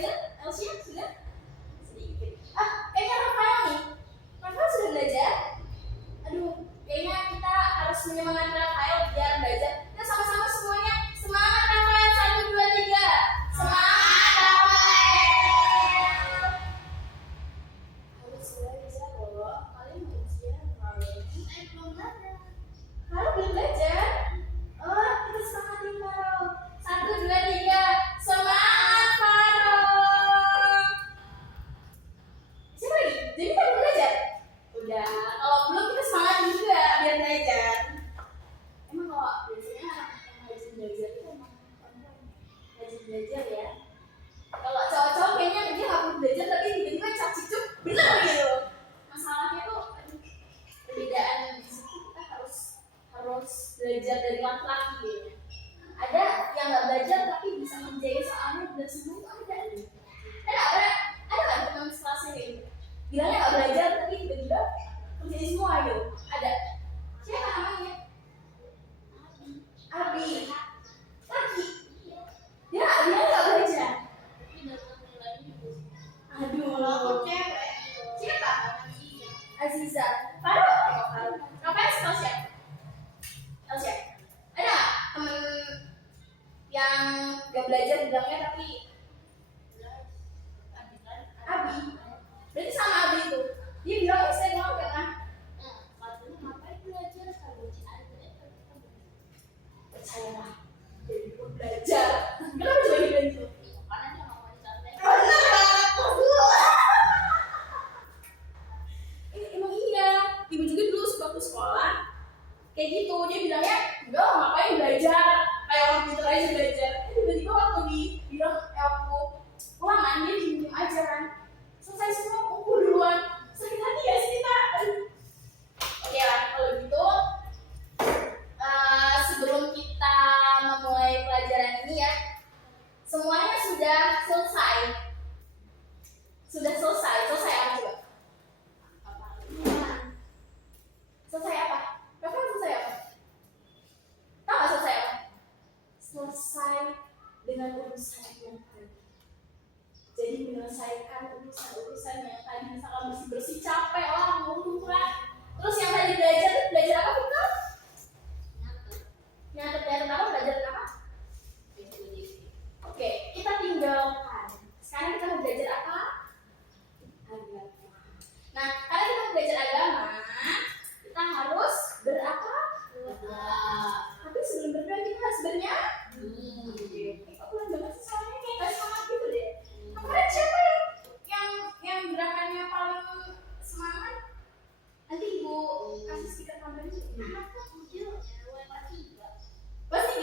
belajar? Elsia sudah? Sedikit. Kayaknya Rafael nih. Rafael sudah belajar? Aduh, kayaknya kita harus menyemangati Rafael biar belajar. Kita sama-sama semuanya semangat Rafael. 1, 2, 3. Semangat Rafael. Harus belajar loh. Kalian mau ujian belum belajar. Kalau belum belajar? Oh, kita semangatin Farel. 1, 2, 3. Semangat Farel. Siapa lagi? Jadi kamu belajar? Udah. Kalau belum kita semangatin juga biar belajar. Emang kalau biasanya yang rajin belajar itu emang perempuan rajin belajar ya. Kalau cowok-cowok kayaknya dia nggak perlu belajar tapi tiba-tiba cak-cicuk bener gitu. Masalahnya tuh perbedaan di situ kita harus belajar dari laki-laki kayaknya. Ada yang nggak belajar tapi bisa menjadi soalnya dan semua itu ada. Ada nggak teman sekelasnya kayak gitu? Bilangnya nggak belajar tapi tiba-tiba menjadi semua gitu. Ada. Siapa namanya? Abi. Laki. Dia nggak belajar. Aduh. Aku cewek. Siapa? Aziza. Farel. Rafael sekolah siapa? Elsia. Ada temen yang gak belajar bilangnya tapi Abi. Berarti sama Abi itu. Dia bilang saya bilang karena katanya ngapain belajar kalau aja. Percayalah. Jadi pun belajar. Kenapa coba bilang gitu? Karena dia nggak mau disantai. Emang iya. Ibu juga dulu waktu sekolah kayak gitu. Dia bilangnya, enggak ngapain belajar. Kayak orang pintar aja belajar. Tiba-tiba waktu dibilang aku ulangan dia diem aja kan. Selesai semua kumpul duluan. Sakit hati ya sih kita. Oke lah kalau gitu sebelum kita memulai pelajaran ini ya, semuanya sudah selesai. Selesai apa coba? Selesai apa? Kapan selesai apa? Tahu nggak selesai apa? Selesai dengan urusan yang tadi. Jadi menyelesaikan urusan yang tadi, misalkan bersih-bersih capek lah, ngurung lah. Terus yang tadi belajar apa kita? Nyatet apa? Belajar apa? Oke, kita tinggalkan. Sekarang kita mau belajar apa? Agama. Nah, karena kita mau belajar agama, kita harus berapa? Tapi sebelum berdoa kita harus bernyanyi. Aku banget sih soalnya kayak gak semangat gitu deh. Kemarin siapa yang gerakannya paling semangat? Nanti ibu kasih stiker kabarnya. Kelas 3.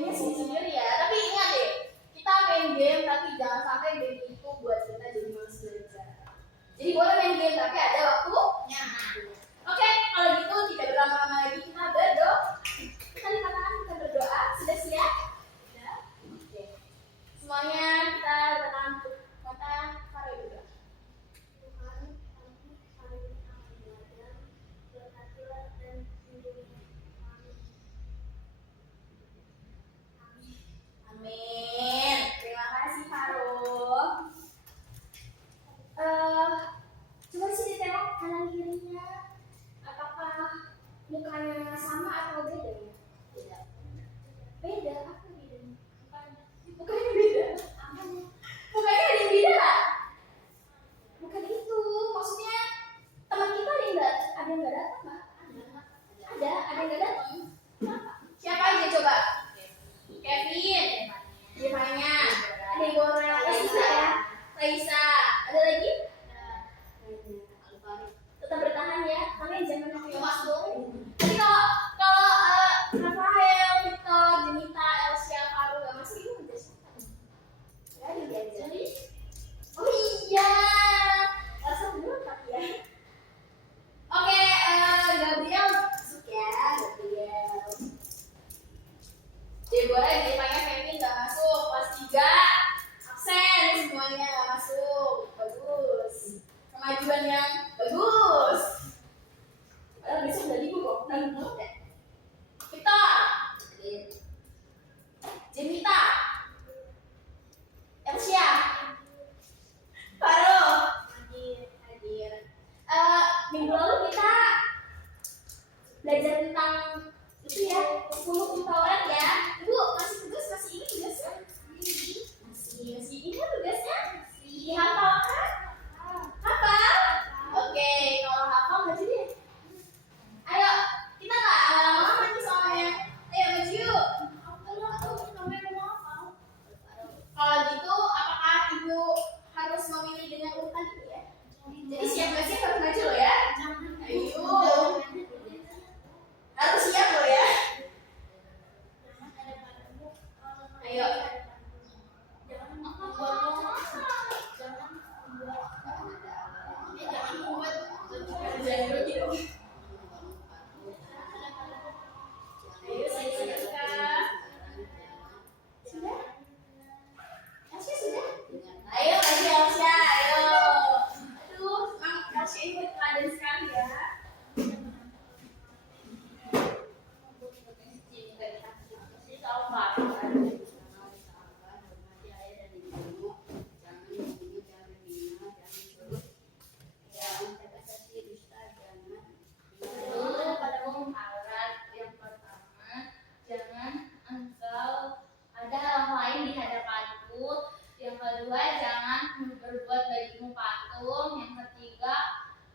gamenya sendiri ya. Tapi ingat deh, kita main game tapi jangan sampai game itu buat kita jadi malas belajar. Jadi boleh main game tapi ada waktunya. Oke, kalau gitu tidak berlama-lama lagi kita berdoa. Kita lihat tangan, kita berdoa. Sudah siap? Sudah. Oke. Semuanya kita bertahan untuk mata Farel juga. Tuhan, kami hari ini akan belajar, berkatilah dan lindungi kami. Amin. Terima kasih Farul. Coba sih ditengok kanan kirinya. Apakah mukanya sama atau beda ya? Beda. Beda? Apa bedanya? Mukanya beda? Apanya? Mukanya ada yang beda nggak? Bukan itu. Maksudnya teman kita ada yang nggak datang nggak? Ada yang nggak datang. Siapa aja coba? Kevin, Jemanya, ada yang bawa merah juga ya, Raisa, ada lagi? Tetap bertahan ya, kalian jangan masuk. Jadi kalau Rafael, Victor, Jenita, Elsia, Karu nggak masuk itu udah siapa? Nggak ada diajari. Oh iya, langsung dulu tapi ya. Oke, Gabriel masuk ya, Gabriel. Deborah dipanggil Kevin nggak masuk, kelas 3 absen semuanya nggak masuk, bagus, kemajuan yang bagus. Padahal besok udah libur kok, nanti mulut ya. Victor, Jenita, Elsia, Faro, hadir. Minggu lalu kita belajar tentang itu ya, 10 pengetahuan ya. Ibu masih tugas, masih ini tugasnya? Masih ini tugasnya? Dihafal kan? Hafal? Oke, kalau hafal maju deh. Ayo, kita nggak lama-lama nih soalnya. Ayo maju yuk. Kalau gitu, apakah ibu harus memilih dengan urutan itu ya? Jadi siap nggak siap harus maju loh ya? Ayo. Harus siap loh ya. Ayo. Jangan grogi dong. Ayo siap-siap. Sudah? Elsia sudah? Ayo lagi Elsia, ayo. Aduh, Elsia ini berteladan sekali ya.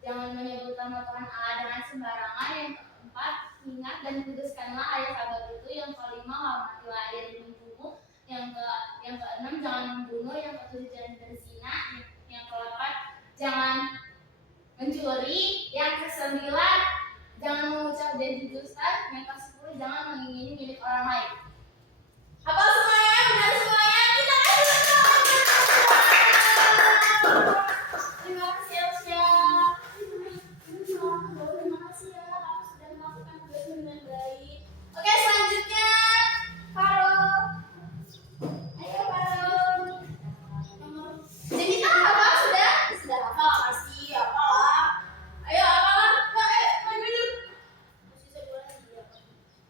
Jangan menyebut nama Tuhan Allah dengan sembarangan. Yang keempat, ingat dan kuduskanlah hari Sabat itu. Yang kelima, hormatilah hari minggumu. Yang keenam, jangan membunuh. Yang ketujuh, jangan berzina. Yang ke-8, jangan mencuri. Yang ke-9, jangan mengucap janji dusta. Yang ke-10, jangan mengingini milik orang lain. Apa semuanya? Benar semuanya? Kita kasih tepuk tangan. Terima kasih Elsia. Terima kasih ya, kamu sudah melakukan tugasmu dengan baik. Oke, selanjutnya Farul. Ayo Farul. Jadi kita hafal sudah? Sudah hafal pasti hafal lah. Ayo hafal lah. Maju.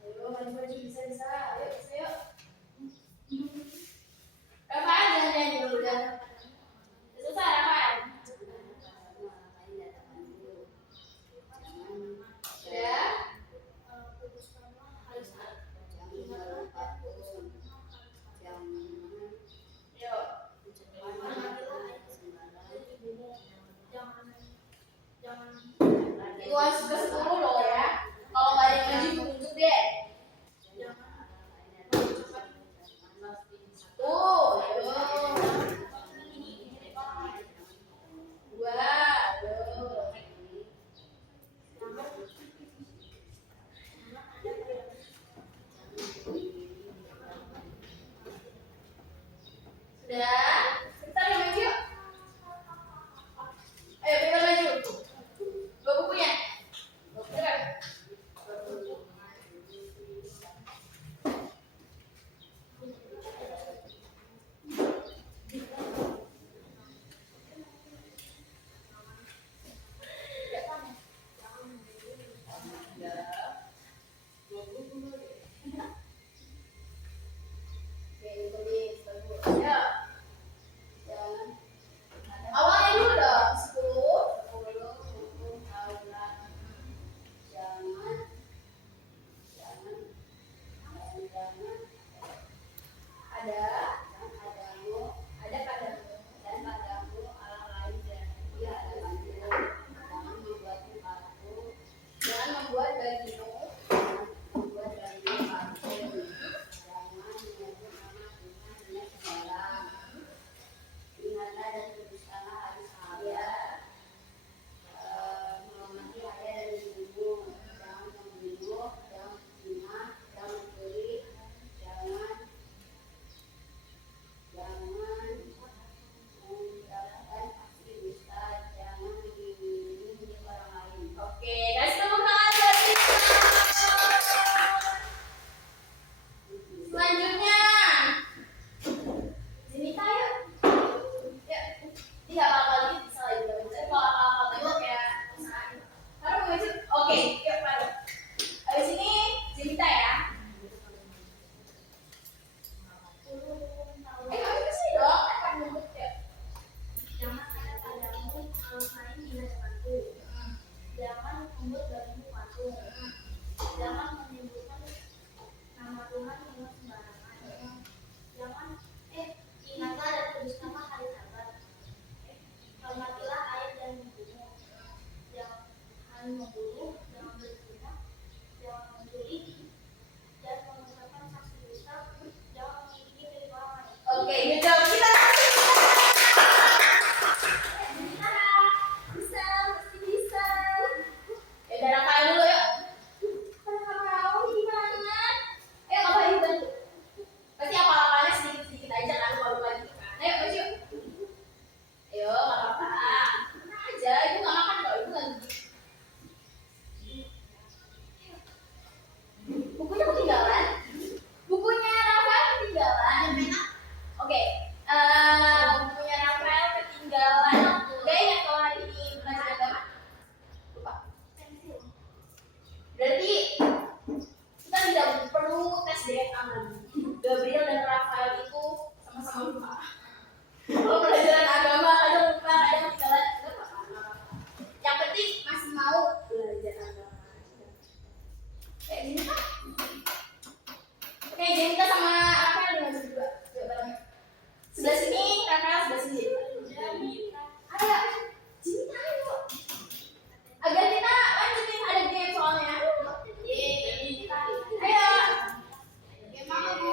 Ayo maju bisa. Ayo bisa yuk. Rafael jangan nyanyi dulu udah. Susah Rafael. Ya. Itu harus ke 10 loh ya. Kalau nggak ada yang maju tunjuk deh. Tuh, ayo. 2, ayo. ada padamu dan padamu Allah lain dan dia adalah dia. Jangan membuat bagimu patung. Jangan menyebut nama Tuhan dengan sembarang. Ingatlah dan kuduskanlah hari Sabat. Menghormati ayah dan ibumu. Jangan membunuh, jangan berzina, jangan mencuri, jangan mengucapkan aksi dusta, jangan mengingini orang lain. Oke, kasih tepuk tangan buat kita. Selanjutnya, Zenita yuk. Ya, ini nggak apa-apa lagi bisa lagi baca. Kalau apa-apa itu kayak usaha. Karena mau baca, oke, yuk baru. Abis ini Zenita ya. Kamu kesini dong, kan nyebut ya. Jangan ada padamu Allah lain di hadapanku. Jangan membuat bagimu patung. Jangan menyebutkan nama Tuhan dengan sembarangan. Jangan ingatlah dan kuduskanlah hari Sabat. Hormatilah ayah dan ibumu. Jangan membunuh, jangan berzina, jangan mencuri, dan mengucapkan saksi dusta, jangan mengingini orang lain. Oke, good job. Kita bisa, pasti bisa. Ya udah Rafael dulu yuk. Rafael gimana? Ngapain bantu? Pasti apa-apanya sedikit-sedikit aja kan kalau lupa gitu kan. Ayo maju. Ayo, nggak apa-apa. Tenang aja, ibu nggak makan kok, ibu nggak gigit. Bukunya ketinggalan? Bukunya Rafael ketinggalan. Oke, bukunya Rafael ketinggalan. Gak ingat kalau hari ini belajar agama? Lupa. Berarti kita tidak perlu tes DNA lagi. Gabriel dan Rafael itu sama-sama lupa. Kalau pelajaran agama kadang lupa, kadang ketinggalan, nggak apa-apa. Yang penting masih mau belajar agama. Kayak gini kan? Oke, jadi kita sama Rafael dengan berdua. Coba bareng. Sebelah sini Rafael, sebelah sini Jenita. Ayo, Jenita ayo. Agar kita lanjutin ada game soalnya. Ayo. Game apa?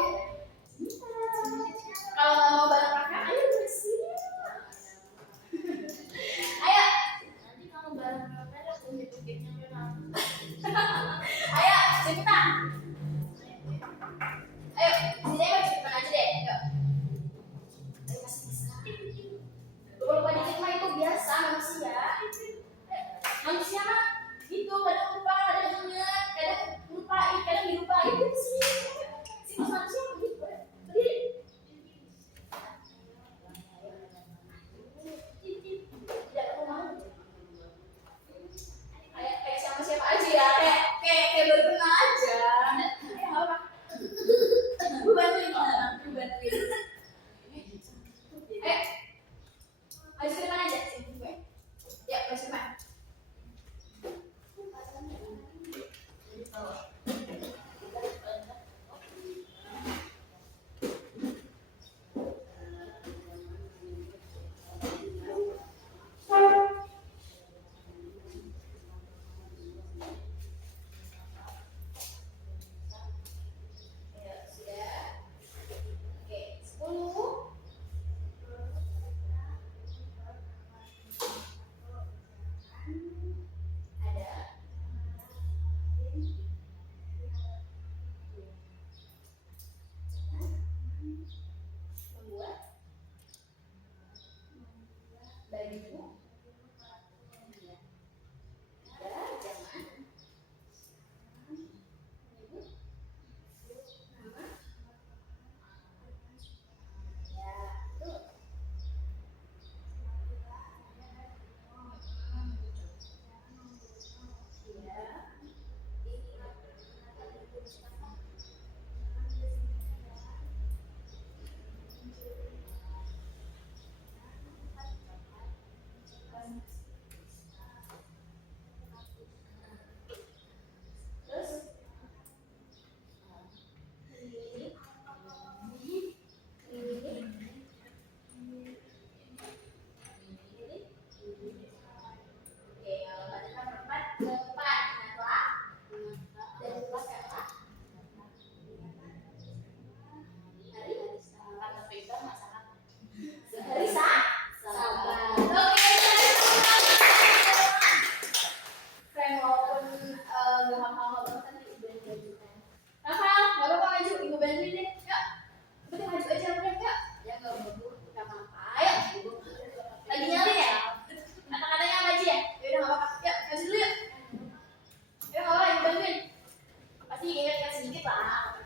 sedikit lah.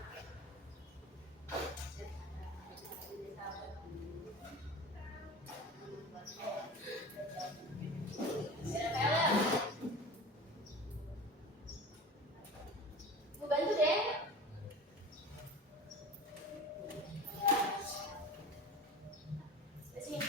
Gue bantu deh. Sini.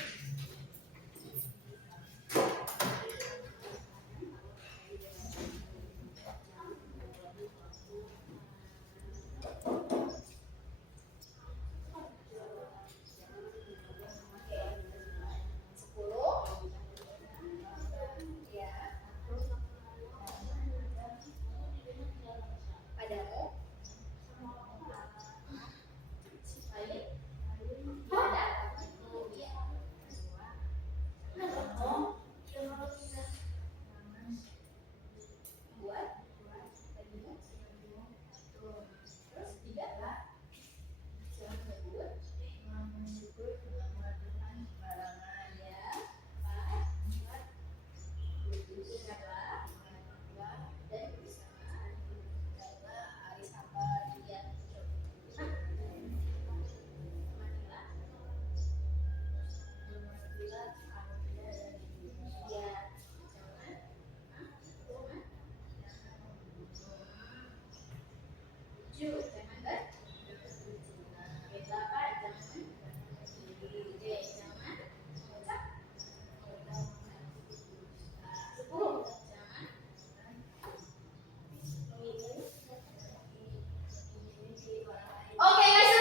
Oke guys,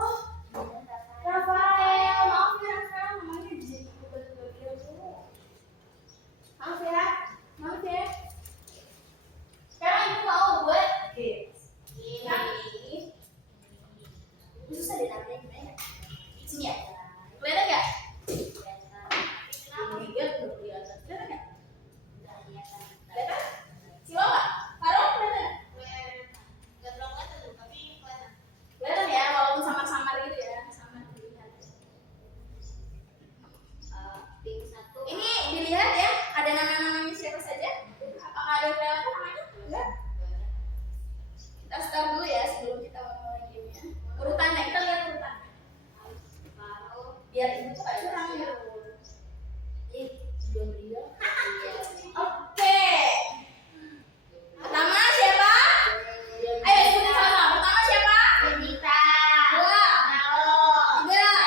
oh, Rafael, maaf ya Rafael, namanya jadi tiba-tiba dulu. Maaf ya, maaf ya. Sekarang ibu mau buat ini. Susah ditanya gimana? Sini ya. Kelihatan nggak? Ini dia udah kelihatan. Kelihatan nggak? Kelihatan? Silau nggak? Taruh kelihatan nggak? Kelihatan ya, walaupun samar-samar gitu ya, samar terlihat. Ini dilihat ya, ada nama-namanya siapa saja? Apakah ada yang kelihatan namanya? Enggak. Kita start dulu ya sebelum kita mulai gamenya. Urutannya, kita lihat urutannya. Biar ibu tuh gak curang ya. Oke. Pertama siapa? Ayo sebutin sama-sama. Pertama siapa? Benita, Dua, tiga,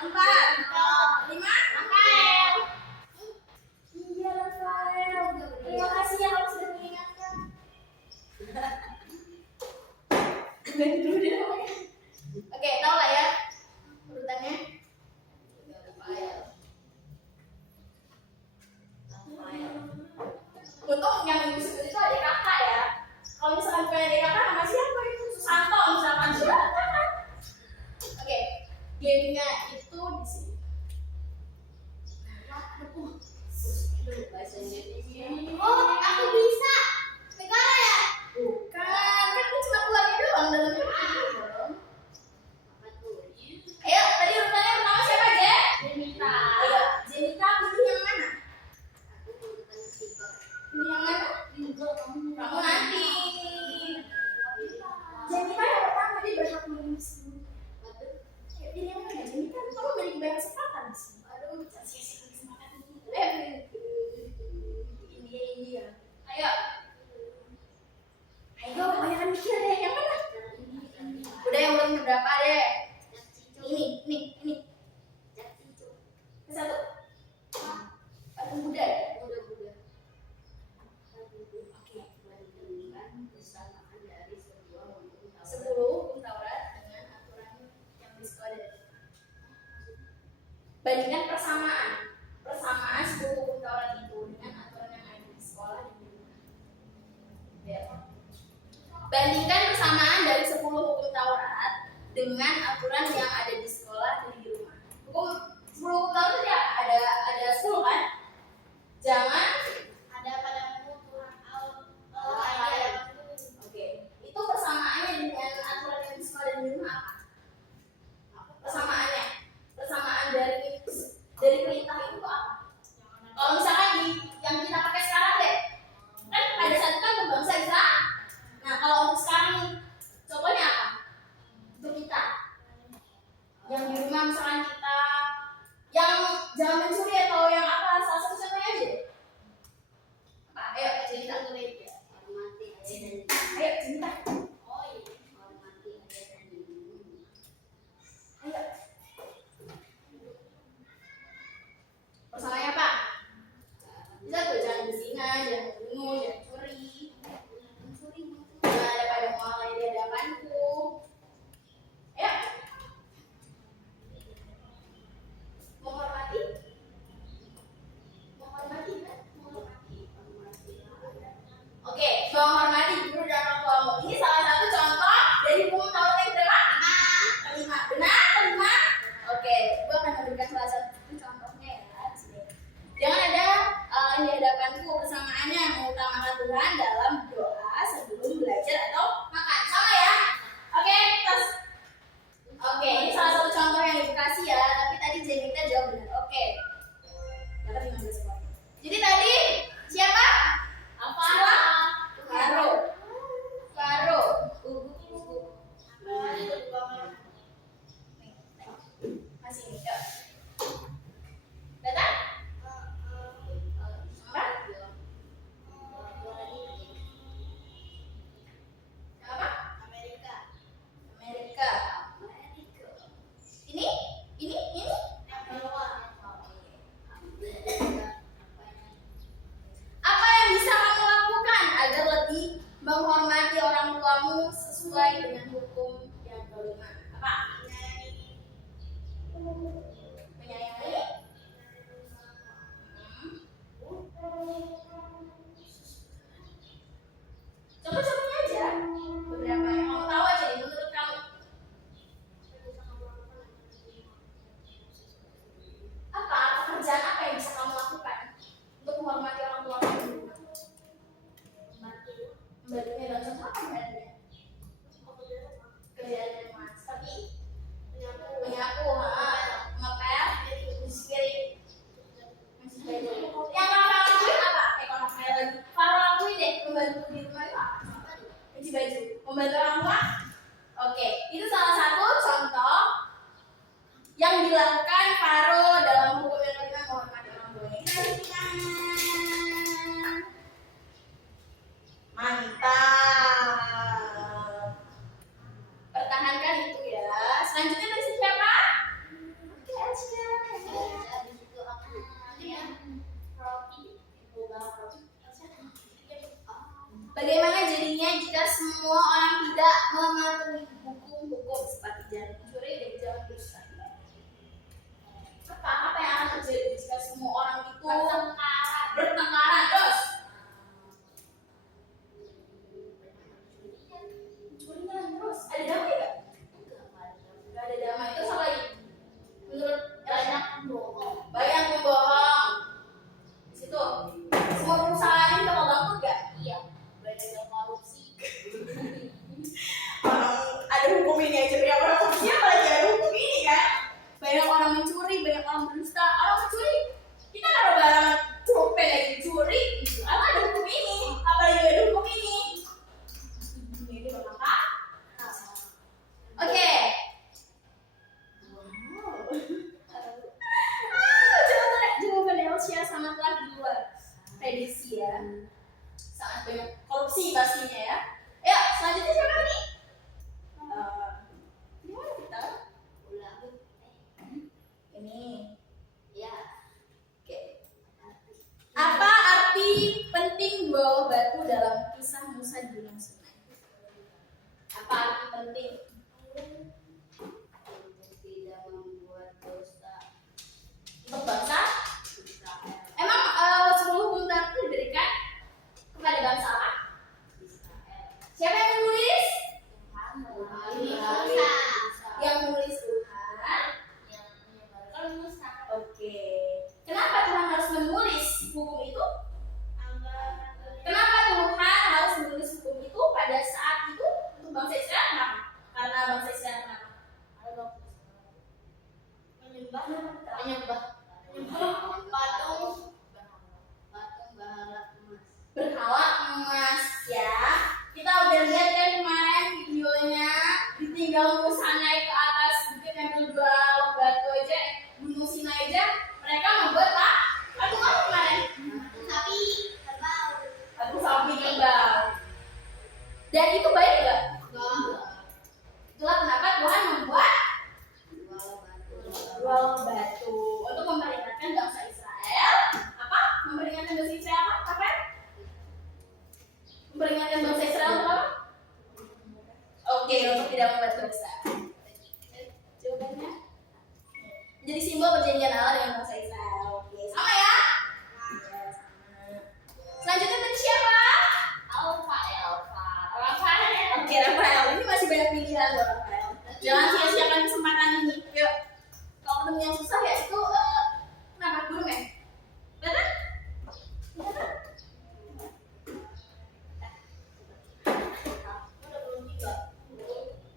empat, lima. Rafael. Iya Rafael. Terima kasih ya kamu sudah mengingatkan. Ganti dulu deh namanya. Oke, tau lah ya urutannya. Untung yang ibu sebut itu adik kakak ya. Kalau misalkan bukan adik kakak, nama siapa itu? Susanto misalkan siapa? Oke, gamenya itu di sini. Oh, aku bisa. Negara ya? Bukan, kan itu cuma keluarnya doang, dalamnya belum. Ayo, tadi urutannya pertama siapa aja? Benita. Ayo, Jenika pilih yang mana? Pilih yang mana? Kamu nanti. Jenika yang pertama dia berhak memilih sendiri. Ayo, pilih yang mana? Jenika, kamu memiliki banyak kesempatan di sini. Aduh, sia-sia kesempatan ini. Ini ya. Ayo. Ayo, banyak mikir deh. Yang mana? Udah yang belum berapa deh? Ini. Satu. Aduh, muda ya? Oke. 10 hukum Taurat dengan aturan yang di sekolah. Bandingkan persamaan 10 hukum Taurat itu dengan aturan yang ada di sekolah dan di rumah. Bandingkan persamaan dari 10 hukum Taurat dengan aturan yang ada di sekolah dan di rumah. 10 hukum Taurat ya ada 10 kan? Jangan Ada padamu Tuhan Allah. Oke. Itu persamaannya dengan aturan yang di sekolah dan di rumah apa? Persamaannya. Persamaan dari perintah itu apa? Kalau misalkan jangan bunuh, jangan curi. Jangan ada pada mulai di hadapanku. Ayo. Menghormati? Menghormati kan? Menghormati. Oke, menghormati guru dan orang tuamu. Ini salah satu contoh dari hukum Taurat yang berapa? Kelima. Benar? Kelima? Oke, gue akan memberikan salah satu contohnya ya di sini. Jangan ada di hadapanku persamaannya mengutamakan Tuhan dalam doa sebelum belajar atau makan. Sama ya? Oke, terus. Oke, ini salah satu contoh yang dikasih ya. Tapi tadi Jenita jawab benar. Oke. Dapat 15 poin. Jadi tadi siapa? Apa? Faro. Faro. Masih ini. Yuk. Datang? Apa? Apa? Amerika. Ini? Apa yang bisa kamu lakukan agar lebih menghormati orang tuamu sesuai dengan hukum yang kelima? Apa? Menyayangi. Coba-coba aja beberapa yang kamu tahu aja nih, menurut kamu. Apa pekerjaan apa yang bisa kamu lakukan untuk menghormati orang tua kamu? Membantunya dalam contoh apa membantunya? Kerjaan yang mas, tapi menyapu, ngepel, cuci piring, cuci baju. Yang kamu lakuin apa? Kalau ngepel lagi, kalau lakuin deh membantu di rumah itu apa? Cuci baju, membantu orang tua. Oke, itu salah satu contoh yang dilakukan Faro dalam hukum yang kelima menghormati orang tuanya. Mantap. Pertahankan itu ya. Selanjutnya dari siapa? Oke, Aska. Bagaimana jadinya jika semua orang tidak mematuhi hukum-hukum seperti jangan mencuri dan jangan berdusta? Apa yang akan terjadi jika semua orang itu bertengkaran terus? Curian terus. Ada damai nggak? Nggak ada damai. Terus apa lagi? Menurut banyak pembohong. Banyak pembohong. Di situ. Semua perusahaan ini bakal bangkrut nggak? Iya. Banyak yang korupsi. Ada hukum ini aja banyak orang korupsi, apalagi ada hukum ini kan? Banyak orang mencuri, banyak orang berdusta. Orang mencuri, kita naruh barang copet lagi curi. Apa ada hukum ini? Apalagi ada hukum ini? Ini bakal oke. Jawaban Elsia sangatlah di luar prediksi ya. Sangat banyak korupsi pastinya ya. Ya, selanjutnya siapa nih? Gimana kita? Ini. Ya. Oke. Apa arti penting bawa batu dalam kisah Musa di Gunung Sinai? Apa arti penting? Tidak membuat dosa. Untuk bangsa? Emang seluruh hukum Taurat itu diberikan kepada bangsa apa? Siapa yang menulis? Yang menulis Tuhan. Oke. Kenapa Tuhan harus menulis hukum itu? Kenapa Tuhan harus menulis hukum itu pada saat itu untuk bangsa Israel? Kenapa? Karena bangsa Israel kenapa? Menyembah berhala emas ya. Kita udah lihat kan kemarin videonya, ditinggal Musa naik ke atas bukit ngambil 2 log batu aja, Gunung Sinai aja, mereka membuat patung apa kemarin? Patung sapi kerbau. Dan itu baik nggak? Itulah kenapa Tuhan membuat 2 log batu untuk memperingatkan bangsa Israel. Apa? Memperingatkan bangsa Israel apa? Memperingatkan bangsa Israel untuk apa? Oke, untuk tidak membuat dosa. Jawabannya jadi simbol perjanjian Allah dengan bangsa Israel. Oke, sama ya? Iya, sama. Selanjutnya tadi siapa? Rafael. Oke, Rafael. Ini masih banyak pilihan buat Rafael. Jangan sia-siakan kesempatan ini. Yuk. Kalau ketemu yang susah ya itu kenapa burung ya? Betul? Betul?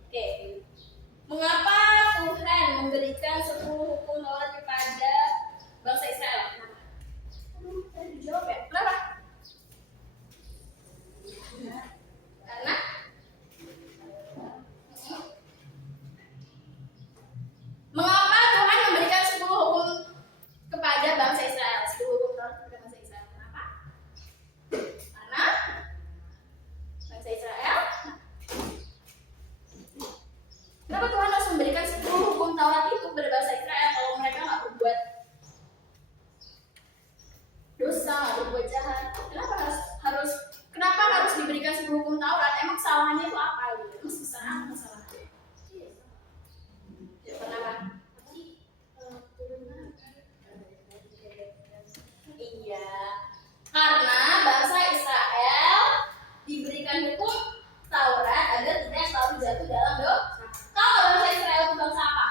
Oke. Mengapa Tuhan memberikan 10 hukum Taurat kepada bangsa Israel? Tadi dijawab ya? Kenapa? Karena mengapa Tuhan memberikan 10 hukum kepada bangsa Israel? 10 hukum Taurat kepada bangsa Israel. Kenapa? Karena bangsa Israel. Kenapa Tuhan harus memberikan 10 hukum Taurat itu kepada bangsa Israel kalau mereka nggak berbuat dosa, nggak berbuat jahat? Kenapa harus diberikan 10 hukum Taurat? Emang kesalahannya itu apa gitu? Emang sebesar apa kesalahannya? Kenapa? Iya, karena bangsa Israel diberikan hukum Taurat agar tidak selalu jatuh dalam dosa. Tahu nggak bangsa Israel itu bangsa apa?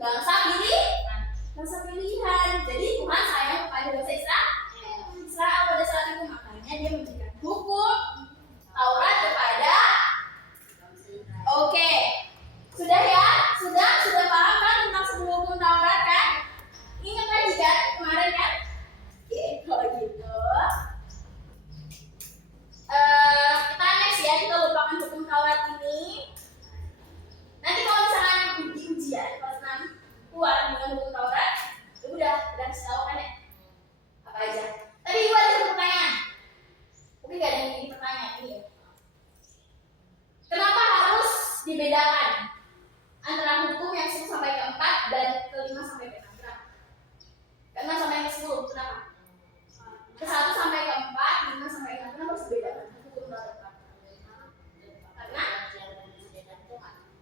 Bangsa pilihan. Bangsa pilihan. Jadi Tuhan sayang kepada bangsa Israel. Israel pada saat itu makanya dia memberikan hukum Taurat kepada. Oke, sudah ya? Sudah paham kan tentang 10 hukum Taurat kan? Ingat lagi kan kemarin kan? Oke, kalau gitu kita next ya, kita lupakan hukum Taurat ini. Nanti kalau misalnya di ujian kelas 6 keluar dengan hukum Taurat, ya udah tahu kan ya? Apa aja? Tadi ibu ada satu pertanyaan. Mungkin gak ada yang ini pertanyaan ini. Kenapa harus dibedakan antara hukum yang 1 sampai ke 4 dan ke 5 sampai ke 6? Kenapa? Ke 6 sampai ke 10, kenapa? Ke 1 sampai ke 4, 5 sampai ke 6, kenapa harus dibedakan hukum Taurat?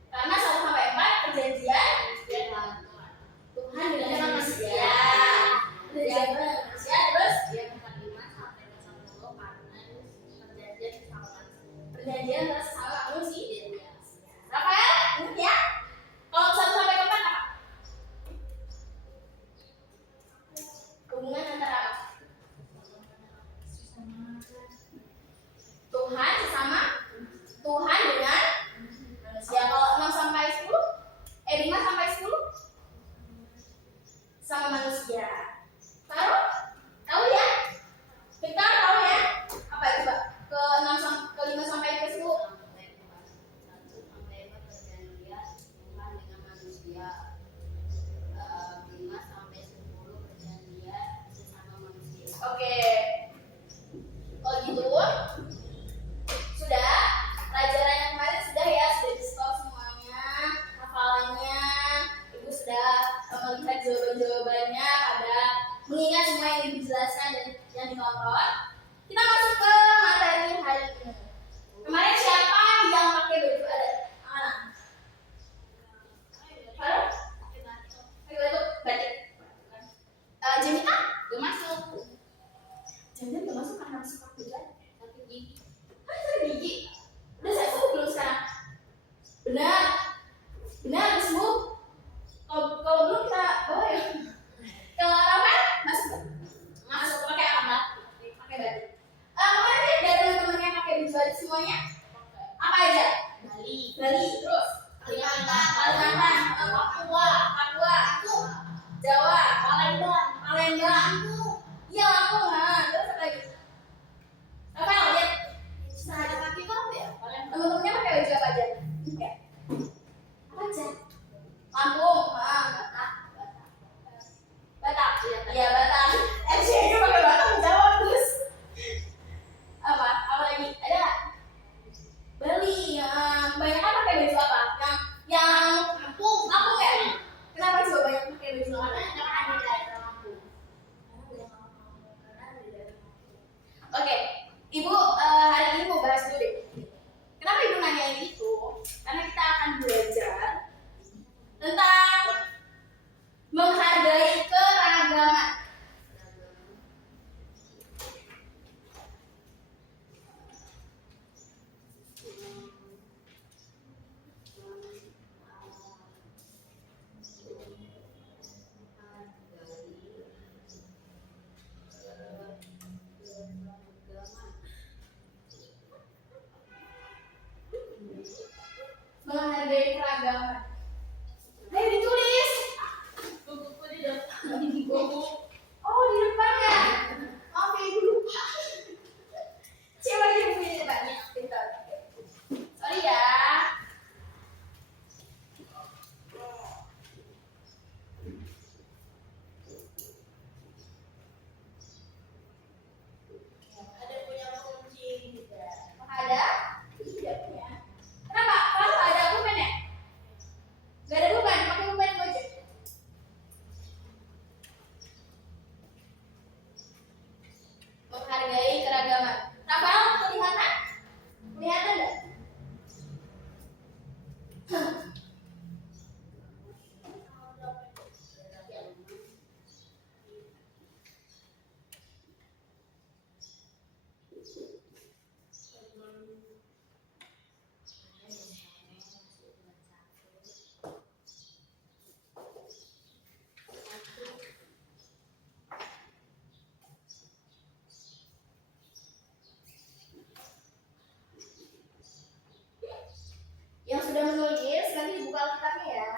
Karena 1 sampai 4 perjanjian Tuhan dengan manusia. Perjanjian dengan manusia, terus perjanjian sama manusia. Rafael, ingat ya? Kalau 1 sampai ke 4 apa? Hubungan antara apa? Tuhan sesama Tuhan dengan manusia. Kalau 6 sampai 10, 5 sampai 10 sama manusia. Tahu ya? Kita tahu ya? Apa itu, Pak? Ke 5 sampai ke 10. Oke. Kalau gitu sudah pelajaran yang kemarin sudah ya, sudah di-stop semuanya, hafalannya. Ibu sudah melihat jawaban-jawabannya pada mengingat semua yang dijelaskan dan yang ditonton. Kita masuk ke materi hari ini. Kemarin siapa yang pakai baju adat? Mana? Halo? Pakai baju batik. Jemita? Gak masuk. Jangan gak masuk karena masuk pakai baju adat. Sakit gigi. Sakit gigi? Udah saya sembuh belum sekarang? Benar udah sembuh. Kalau belum kita bawa ya. Kalau apa? Masuk pakai apa? Pakai batik. Kemarin ada teman-teman yang pakai baju batik semuanya? Apa aja? Bali, terus Kalimantan, Papua, Jawa, Palembang. Iya, Lampung. Terus apa lagi? Apa lihat? Ada kaki kamu ya? Teman-temannya pakai baju apa aja? Ya. Apa aja? Lampung, Batak. Iya, Batak. MC-nya pakai Batak jawab terus. Apa lagi? Ada nggak? Bali. Kebanyakan pakai baju apa? Yang Lampung ya? Kenapa juga banyak pakai baju apa? Karena ada daerah Lampung. Karena Ibu hari ini mau bahas dulu deh. Kenapa ibu nanyain itu? Karena kita akan belajar tentang menghargai keragaman. Menghargai keragaman. Ayo ditulis. Buku di depan. Buku. Oh, di depan ya. Oke, ibu lupa. Coba aja buku di depannya. Bentar. Sorry ya. Ada punya kunci juga. Ada? Tidak punya. Kenapa? Kalau nggak ada pulpen ya? Nggak ada pulpen, pakai pulpen aja. Menghargai keragaman. Rafael, kelihatan? Kelihatan nggak? Yang sudah menulis nanti dibuka Alkitabnya ya.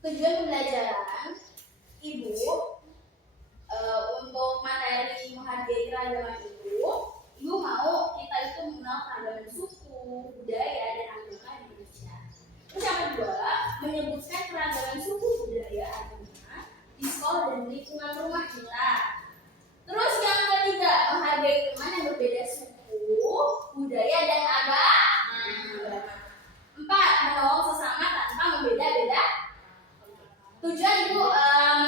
Tujuan pembelajaran ibu untuk materi menghargai keragaman itu, ibu mau kita itu mengenal keragaman suku, budaya, dan agama di Indonesia. Terus yang kedua, menyebutkan keragaman suku, budaya, agama di sekolah dan lingkungan rumah kita. Terus yang ketiga, menghargai teman yang berbeda suku, budaya, dan agama. Empat, menolong sesama tanpa membeda-beda. Tujuan ibu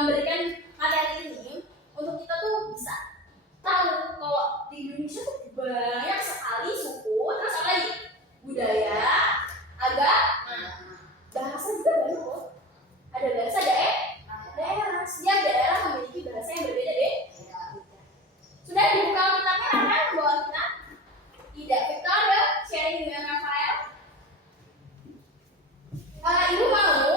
memberikan materi ini untuk kita tuh bisa tahu kalau di Indonesia tuh banyak sekali suku, terus apa lagi? Budaya, agama, bahasa juga banyak loh. Ada bahasa daerah, setiap daerah memiliki bahasa yang berbeda deh. Sudah dibuka Alkitabnya, Rafael membawa Alkitab? Tidak, Victor sharing dengan Rafael. Ibu mau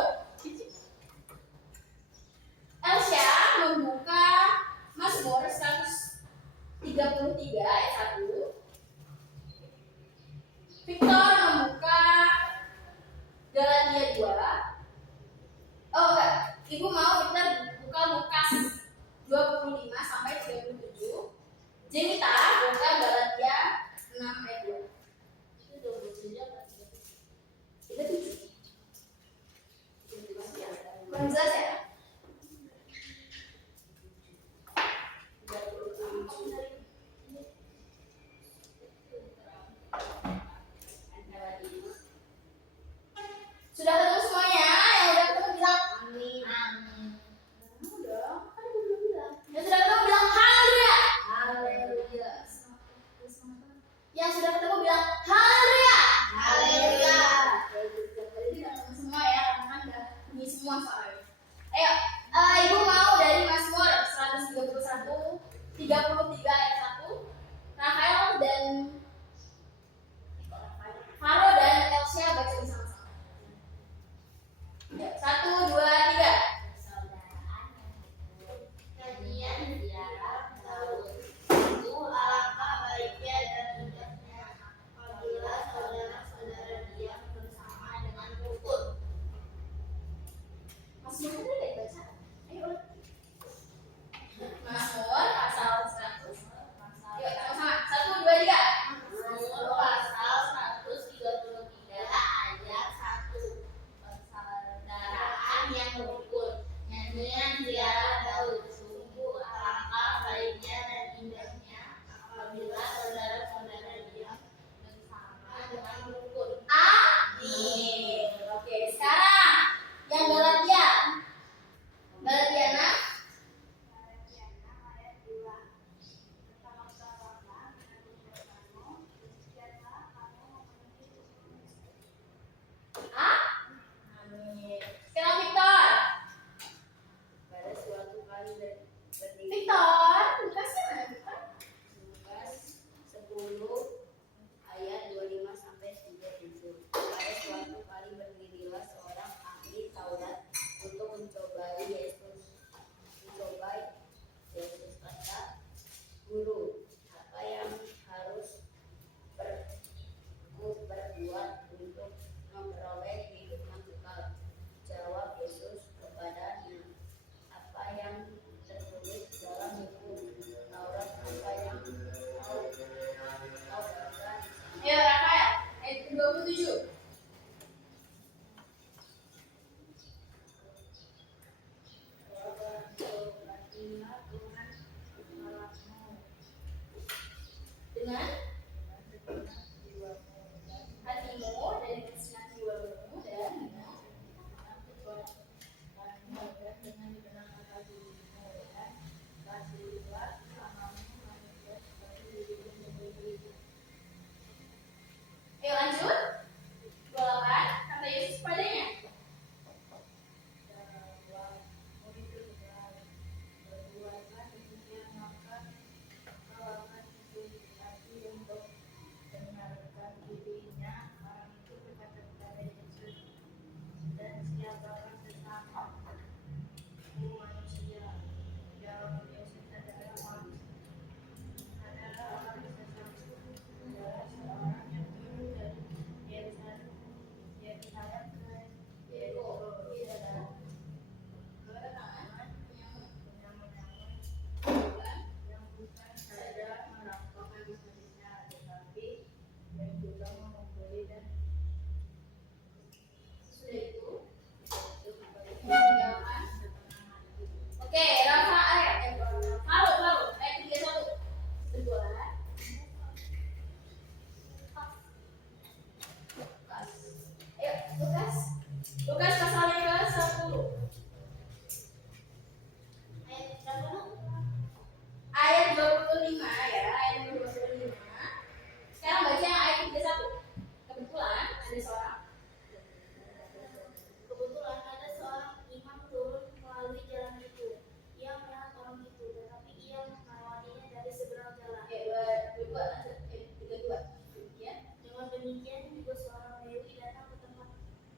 juga seorang Lewi datang ke tempat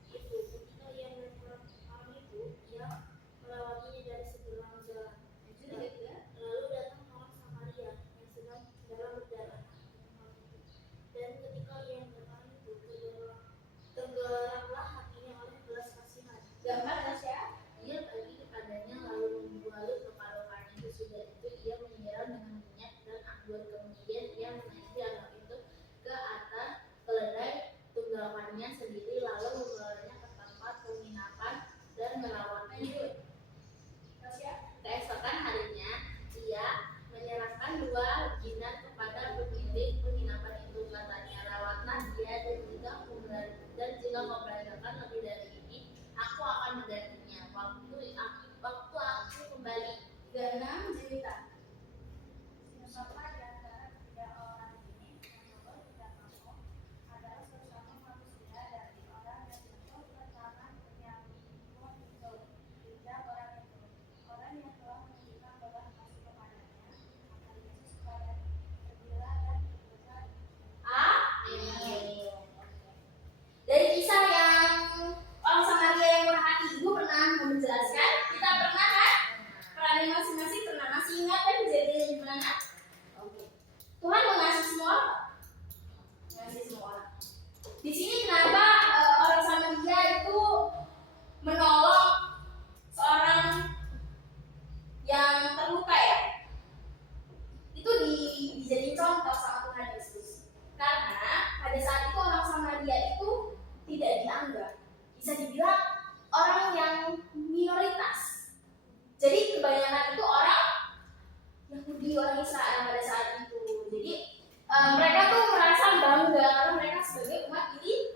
itu. Ketika ia melihat orang itu, ia melewatinya dari seberang jalan. Lalu datang orang Samaria yang sedang dalam perjalanan ke tempat itu. Dan ketika ia mendengar itu, tergeraklah hatinya oleh belas kasihan. Gambar Tasya. Ia pergi kepadanya lalu membalut luka-lukanya. Sesudah itu ia menyiram dengan minyak dan anggur. Kemudian ia menaiki anak itu ke atas keledai tunggangannya sendiri lalu membawanya ke tempat penginapan dan merawatnya. Tasya. Keesokan harinya ia menyerahkan 2 dinar kepada pemilik penginapan itu. Katanya, rawatlah dia dan jika kau belanjakan lebih dari ini, aku akan menggantinya waktu aku kembali. 36 Jelita. Siapakah di antara ketiga orang ini yang membawa tidak kapok adalah sesama manusia dari orang yang jatuh ke tangan penyamin itu. Tidak orang itu, orang yang telah menunjukkan belas kasih kepadanya, maka Yesus kepadanya, pergilah dan ikutlah. Amin. Dari kisah yang orang Samaria yang murah hati, Ibu pernah menjelaskan, kita pernah kan? Perannya masing-masing pernah, masih ingat kan kejadian di mana? Oke. Tuhan mengasihi semua orang. Mengasihi semua orang. Di sini kenapa orang Samaria itu menolong seorang yang terluka ya? Itu dijadiin contoh sama Tuhan Yesus. Karena pada saat itu orang Samaria itu tidak dianggap, bisa dibilang orang yang minoritas. Jadi kebanyakan itu orang Yahudi, orang Israel pada saat itu. Jadi mereka tuh merasa bangga karena mereka sebagai umat ini,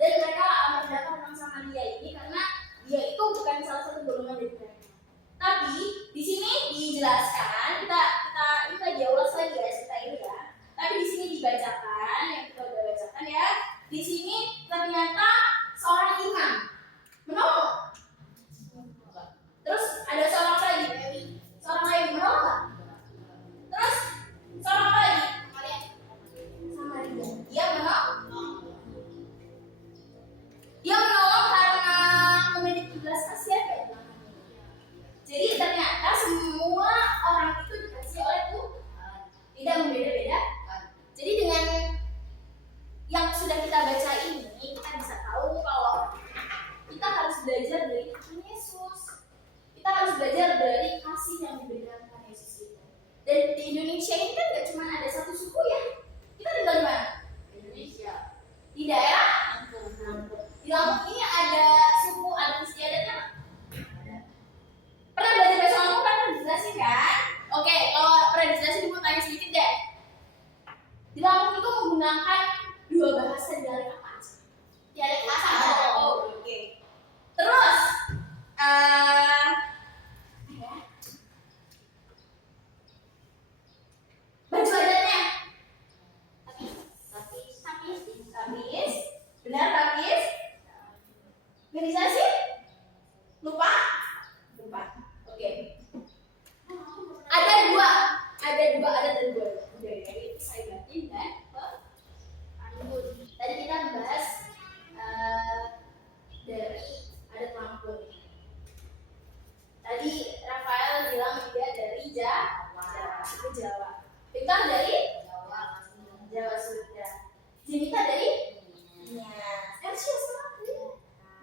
dan mereka merendahkan orang Samaria ini karena dia itu bukan salah satu golongan dari mereka. Tapi di sini dijelaskan, kita diulas lagi ya cerita ini ya. Tapi di sini dibacakan, yang kita udah bacakan ya. Di sini ternyata seorang imam menolong. Terus ada seorang lagi, menolong. Terus seorang lagi, Samaria. Dia menolong. Dia menolong karena memiliki belas kasihan ya. Jadi ternyata semua orang itu dikasih oleh Tuhan, tidak membeda-beda. Jadi dengan yang sudah kita baca ini, kita bisa tahu kalau kita harus belajar dari Tuhan Yesus. Kita harus belajar dari kasih yang diberikan Tuhan Yesus itu. Dan di Indonesia ini kan gak cuma ada satu suku ya. Kita tinggal di mana? Indonesia. Di daerah Lampung. Di Lampung ini ada suku adat istiadatnya. Pernah belajar bahasa Lampung kan? Pernah dijelasin kan? Oke, kalau pernah dijelasin ibu tanya sedikit deh. Di Lampung itu menggunakan 2 bahasa dialek apa aja? Dialek bahasa. Oke. Terus baju adatnya tapis. Benar tapis? Organisasi? Lupa. Oke. Ada dua. Jadi saya batin dan tadi kita membahas dari adat Lampung. Tadi Rafael bilang dia dari Jawa. Kita dari Jawa sudah. Jinita dari Asia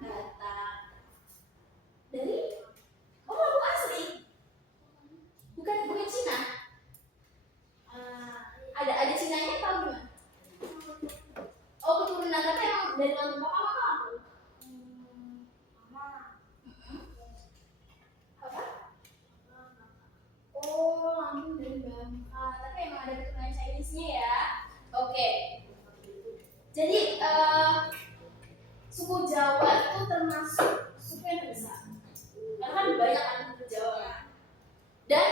Batak. Dari Lampung asli. Bukan Cina. Ada Cinanya atau gimana? Oh, keturunan tapi emang dari Lampung apa? Oh, Lampung dari Bangka. Tapi emang ada keturunan Chinese-nya ya. Oke. Jadi suku Jawa itu termasuk suku yang terbesar. Karena kan banyak kan suku Jawa kan. Dan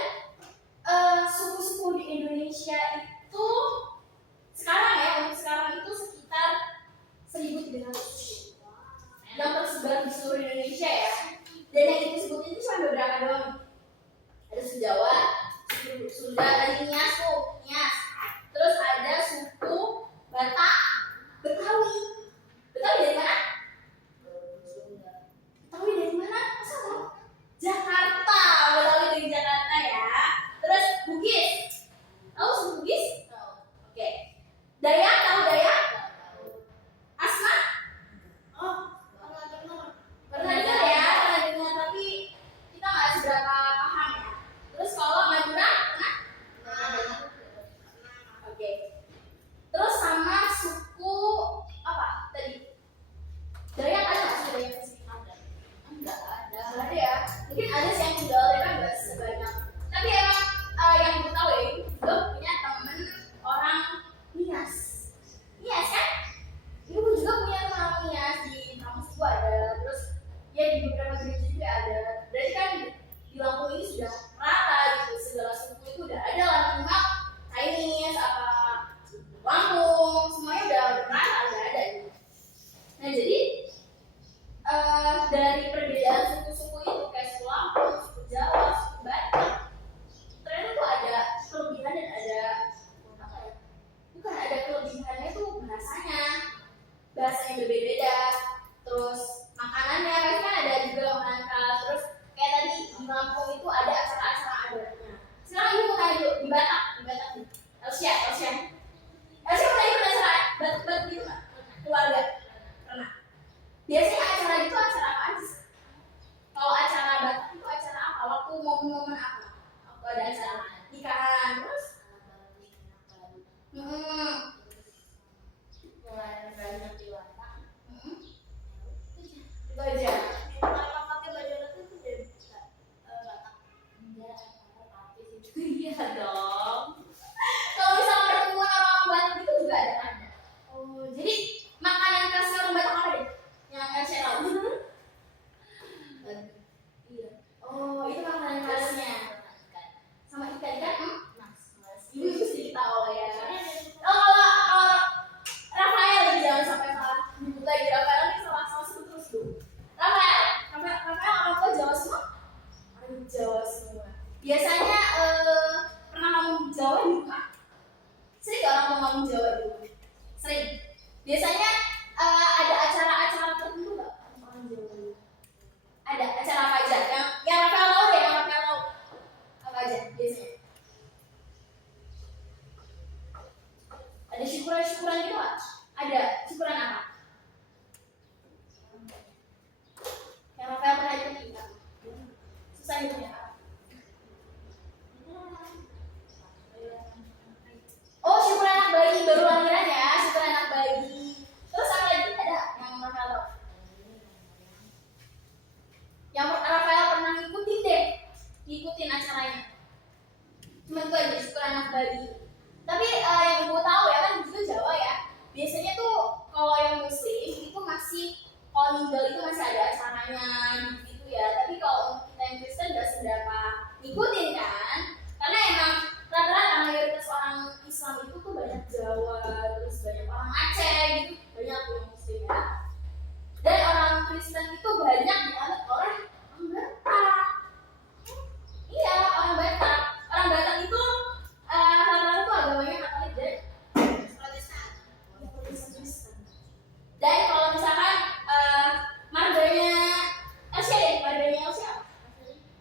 suku-suku di Indonesia itu untuk sekarang itu sekitar 1.300 suku yang tersebar di seluruh Indonesia ya. Dan yang disebut itu cuma beberapa doang. Ada suku Jawa, suku Sunda, ada Nias. Terus ada suku Batak, Betawi. yang berbeda-beda. Terus makanannya pasti kan ada juga makanan khas. Terus kayak tadi di Lampung itu ada acara-acara adatnya. Sekarang ibu mau tanya dulu di Batak nih. Elsia pernah ikut acara Batak gitu nggak? Keluarga pernah. Biasanya acara itu acara apa aja sih? Kalau acara Batak itu acara apa? Waktu momen-momen apa? Waktu ada acara nikahan terus? Itu aja. Iya dong. Kalau misalnya pertemuan orang Batak itu juga ada. Oh, jadi makanan khasnya orang Batak apa deh? Yang Elsa tahu? Iya. Oh, itu makanan khasnya. Sama ikan. Ibu itu sedikit tahu lah ya. Kalau Rafael lagi jangan sampai salah nyebut lagi. Rafael ini salah terus dulu. Rafael orang tua Jawa semua? Orang Jawa semua. Biasanya pernah ngomong Jawa di rumah? Sering gak orang ngomong Jawa di rumah? Sering. Biasanya ada acara-acara tertentu gak orang Jawa di rumah? Ada acara apa aja? Yang Rafael tahu deh, yang Rafael tahu. Apa aja biasanya? Ada syukuran gitu gak? Ada syukuran apa? Yang Rafael pernah ikut susah hidupnya apa? Oh, syukuran anak bayi baru lahiran ya, syukuran anak bayi. Terus apa lagi? Ada yang Rafael tahu? Yang Rafael pernah ngikutin acaranya. Cuma itu aja syukuran anak bayi. Tapi yang ibu tahu ya kan juga Jawa ya. Biasanya tuh kalau yang muslim itu masih kalau meninggal itu masih ada acaranya gitu ya. Tapi kalau kita yang Kristen nggak seberapa ngikutin kan. Karena emang rata-rata mayoritas orang Islam itu tuh banyak Jawa, terus banyak orang Aceh gitu, banyak yang muslim ya. Dan orang Kristen itu banyak dianut oleh orang Batak. Iya, orang Batak. Orang Batak itu rata-rata tuh agamanya Katolik dan Protestan. Protestan. Dan kalau misalkan marganya Elsia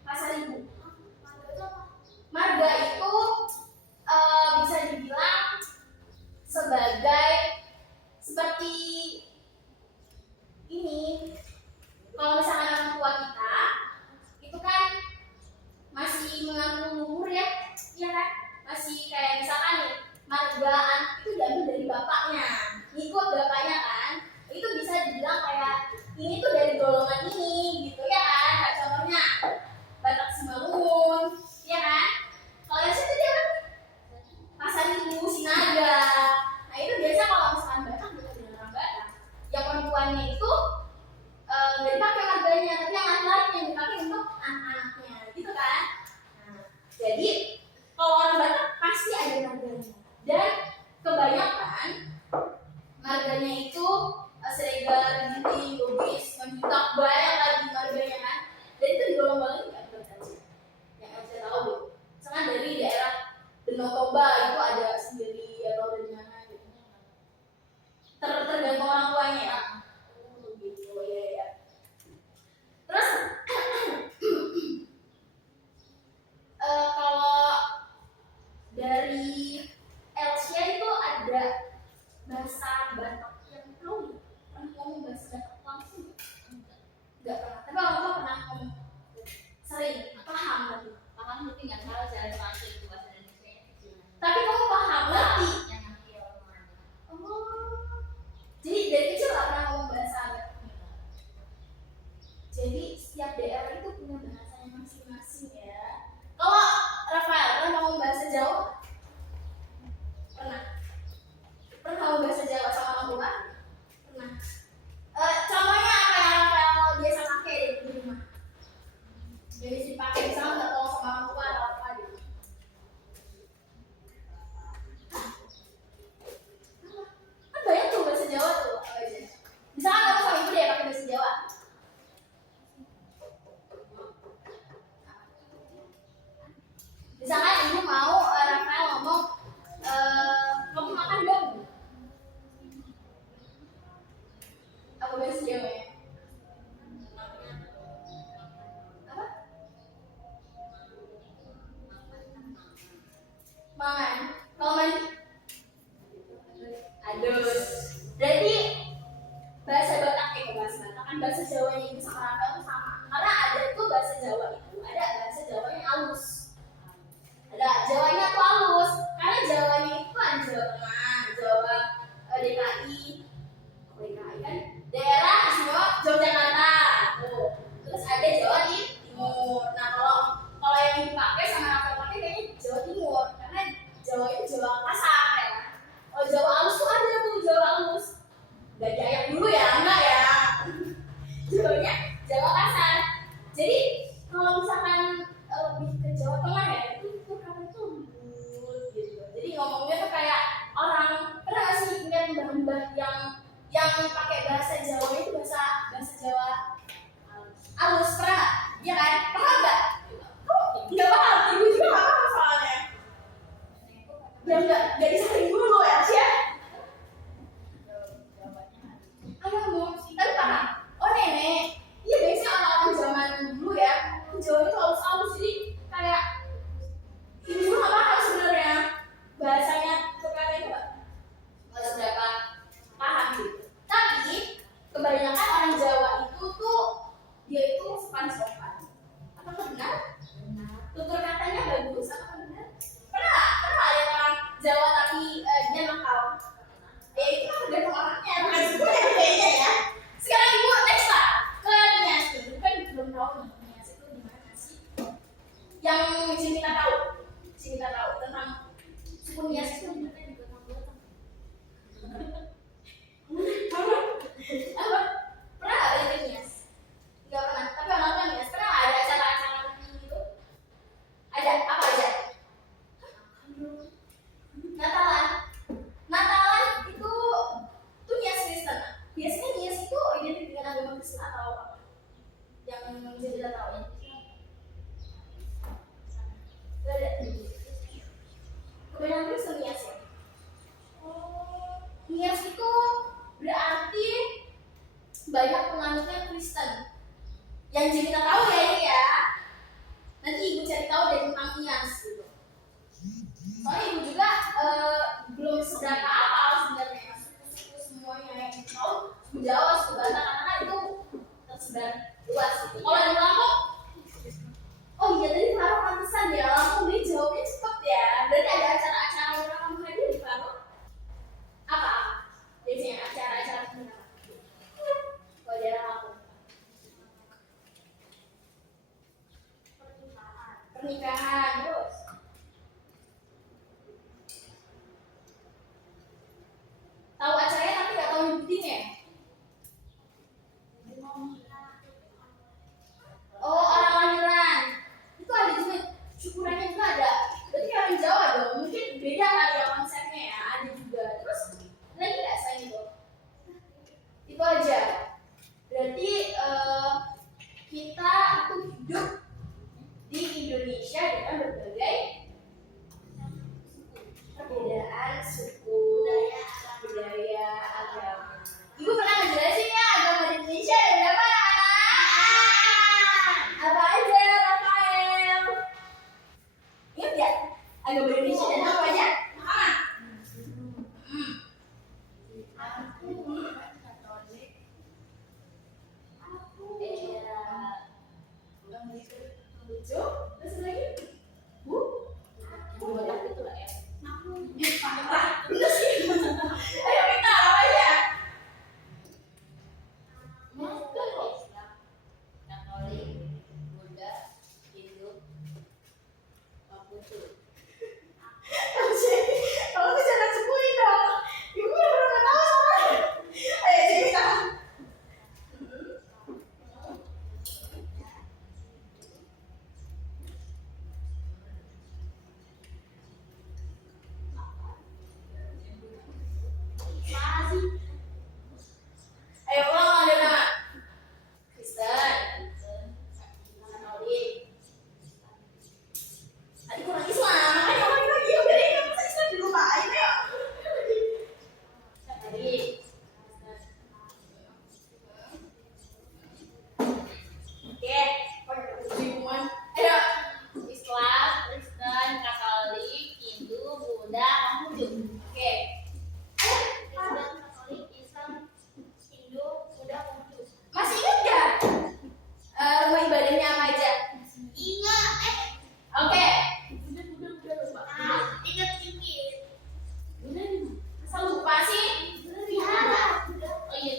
Pasar Ibu. Marga itu bisa dibilang sebagai seperti Apa bahasa Jawa ya? Apa? Mangan. Kalau mandi? Adus. Berarti bahasa Batak kan bahasa Jawanya itu sama Rangga itu sama. Karena ada tuh bahasa Jawa itu, ada bahasa Jawanya halus. Ada Jawanya tuh halus. Karena Jawanya itu kan Jawa Tengah, Jawa DKI, DKI kan daerah istimewa Yogyakarta. Tuh. Terus ada Jawa di Timur. Nah kalau yang dipakai sama Rangga pakai kayaknya Jawa Timur, karena Jawa itu Jawa kasar ya. Oh Jawa halus tuh ada tuh Jawa halus. Gak kayak dulu ya, enggak ya. Jawanya Jawa kasar. Jadi kalau misalkan lebih ke Jawa Tengah ya, itu kata itu lembut gitu. Jadi ngomongnya tuh kayak orang pernah nggak sih lihat mbah-mbah yang pakai bahasa Jawa itu bahasa Jawa halus pernah? Iya kan? Paham nggak? Kok nggak paham? Ibu juga nggak paham soalnya. Ya nggak disaring dulu ya sih ya. Ayahmu, tapi paham? Oh nenek, iya biasanya orang-orang zaman dulu ya, Jawa itu halus-halus, jadi kayak ibu juga nggak paham sebenarnya bahasanya berkata itu nggak seberapa paham gitu. Tapi kebanyakan orang Jawa itu tuh dia itu sopan-sopan. Apakah benar? Tutur katanya bagus, apakah benar? Pernah ada orang Jawa tapi dia nakal. Itu kan tergantung orangnya, bukan sebenarnya kayaknya ya. Sekarang ibu next lah ke Nias nih, ibu kan belum tahu nih Nias itu gimana sih? Yang kita tahu tentang suku Nias itu gimana di Batam? Apa? Pernah nggak ada Nias? Nggak pernah. Tapi orang tua Nias pernah ada acara-acara gitu? Ada apa aja? Natalan itu Nias Kristen. Biasanya Nias itu identik dengan agama Kristen atau apa? Yang bisa kita tahu ya? Gak ada. Kebanyakan Kristen Nias ya. Nias itu berarti banyak penganutnya Kristen. Yang jadi kita tahu ya ini ya. Nanti ibu cari tahu dari tentang Nias gitu. Soalnya ibu juga belum seberapa apa sebenarnya suku semuanya yang tahu suku Jawa, suku Batak karena itu tersebar luas gitu. Kalau di Lampung, oh iya tadi Faro pantesan ya Lampung dia jawabnya cepet ya. Berarti ada acara-acara yang kamu hadir di Faro? Apa? Biasanya acara-acara apa? Kalau daerah Lampung pernikahan terus tahu acaranya tapi nggak tahu nyebutinnya. Oh orang lahiran itu ada juga syukuran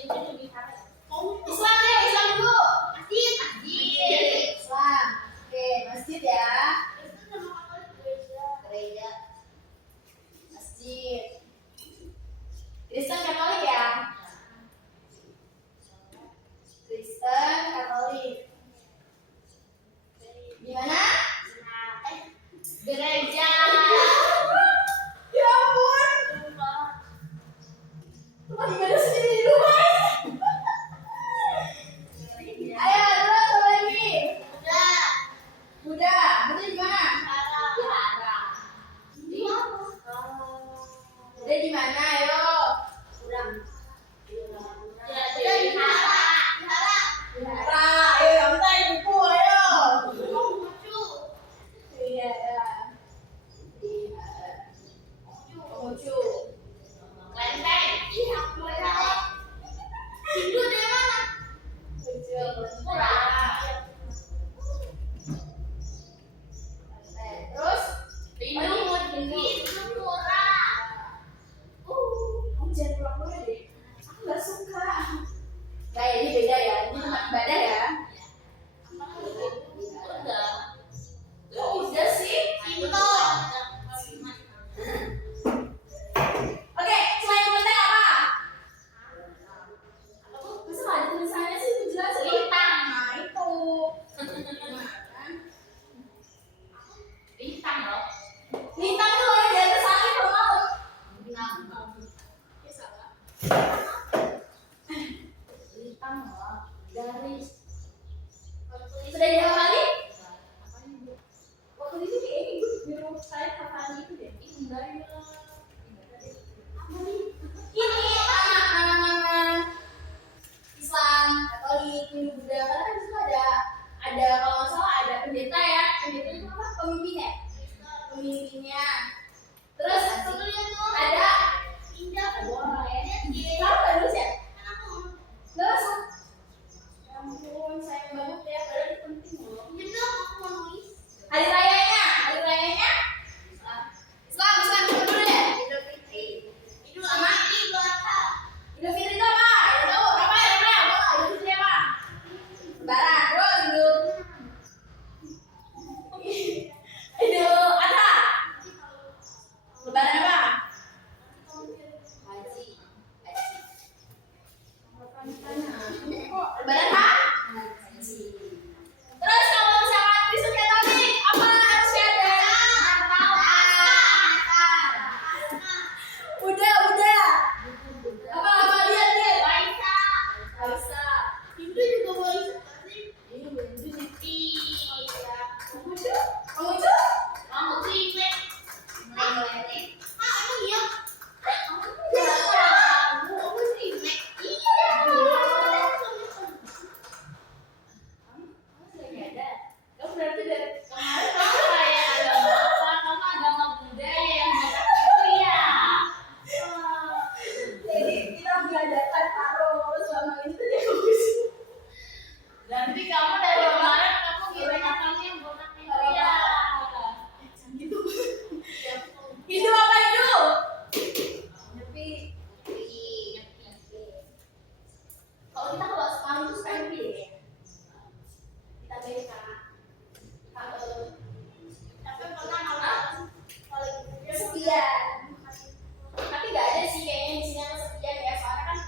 lebih hangat. Islam deh, Islam dulu. Masjid. Islam. Oke, masjid ya. Kristen sama Katolik gereja. Masjid. Kristen Katolik ya. Kristen Katolik. Gimana? Gereja. Ya ampun. Rumah ibadah sendiri di rumah. Ayo, terus apa lagi? Buddha di mana? Buddha di mana? Ayo. Wihara. Ayo, santai buku, ayo. Iya, ya. Wihara. Konghucu. Terus kamu jangan pulang-pulang deh. Aku nggak suka. Nggak ya, ini beda ya. Ini tempat ibadah ya. Oh, udah sih. Oke, selain kelenteng apa? Masa nggak ada tulisannya sih? Itu jelas sih. Nah, itu. Lintang tuh yang di atas langit kalau mau. Ya salah. Sudah dihafali? Waktu itu kayaknya ibu nyuruh saya hafali itu deh. Ini nama-nama Islam, Katolik, Hindu, Buddha. Karena kan di situ ada kalau nggak salah ada pendeta ya. Pendeta itu apa? Pemimpinnya. Pemimpinnya. Terus ada tahu nggak dulu ya? Nggak usah. Ya ampun, sayang banget ya. Padahal itu penting loh. Hari rayanya Islam itu dulu deh. Sama Idul Fitri itu apa? Ya tahu apa ya? Idul Fitri apa? Lebaran, terus Idul Adha. Lebaran apa? Lebaran apa? Terus kalau misalkan Kristen Katolik apa harusnya ada? Udah. Apa lihat? Bisa. Ini Hindu sih. Konghucu? Kamu berarti dari jadi kita mengadakan taro selama ini tuh dia Konghucu. Nanti kamu dari kemarin kamu gimana yang botak itu ya? Gitu. Hindu apa Hindu? Nyepi. Kalau sekarang itu sekarang ya. Kita beda. Kesepian. Tapi nggak ada sih kayaknya di sini yang kesepian ya. Soalnya kan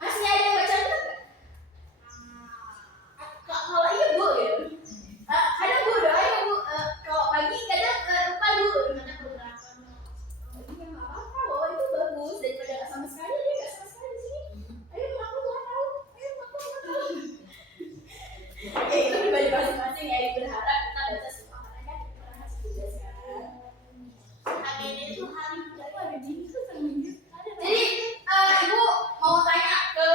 masih ada yang baca Alkitab nggak? Kalau iya bu ya. Kadang bu doain bu. Kalau pagi kadang lupa bu. Iya nggak apa-apa loh, itu bagus daripada nggak sama sekali. Dia nggak sama sekali di sini. Ayo aku nggak tahu. Oke, itu pribadi masing-masing ya. Berharap kita baca semua karena kan kita masih juga sekarang. Jadi ibu mau tanya ke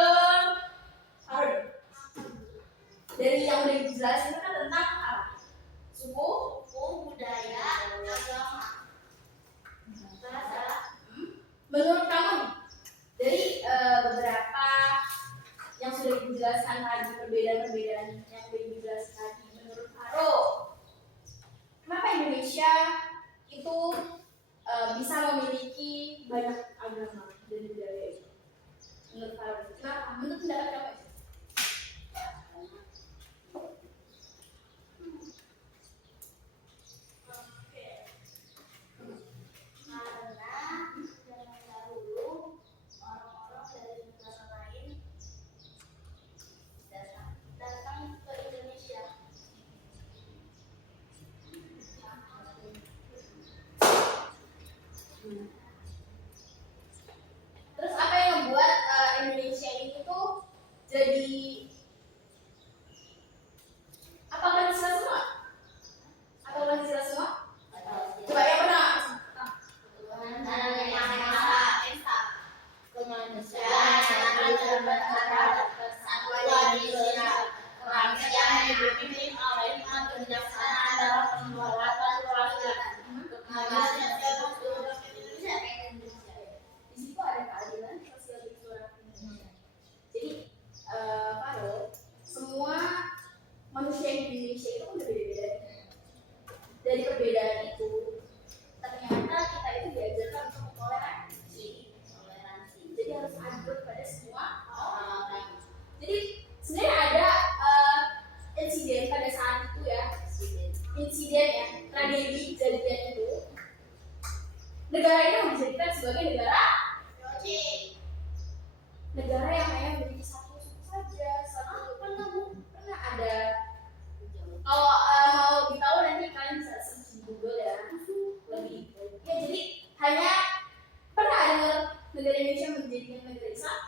Harun. Dari yang udah dijelasin itu kan tentang apa? Suku, Budaya, agama. menurut kamu nih, dari beberapa yang sudah dijelaskan tadi, perbedaan-perbedaan yang sudah dijelaskan tadi, menurut Haro, kenapa Indonesia itu bisa memiliki Terus apa yang membuat Indonesia ini tuh jadi apa Pancasila semua? Apa Pancasila semua? Coba yang benar. Di situ ada keadilan sosial kultural. Jadi Farel, semua manusia di Indonesia itu kan berbeda-beda. Dari perbedaan itu, ternyata kita itu diajarkan untuk toleransi. Jadi harus adil pada semua orang. Jadi sebenarnya ada insiden pada saat itu ya, insiden ya, tragedi kejadian itu. Negara ini mau dijadikan sebagai negara yang hanya memiliki satu suku saja. Pernah ada. Kalau mau ditahu nanti kalian bisa search di Google ya, lebih ya. Jadi hanya pernah ada negara Indonesia menjadikan negara Islam?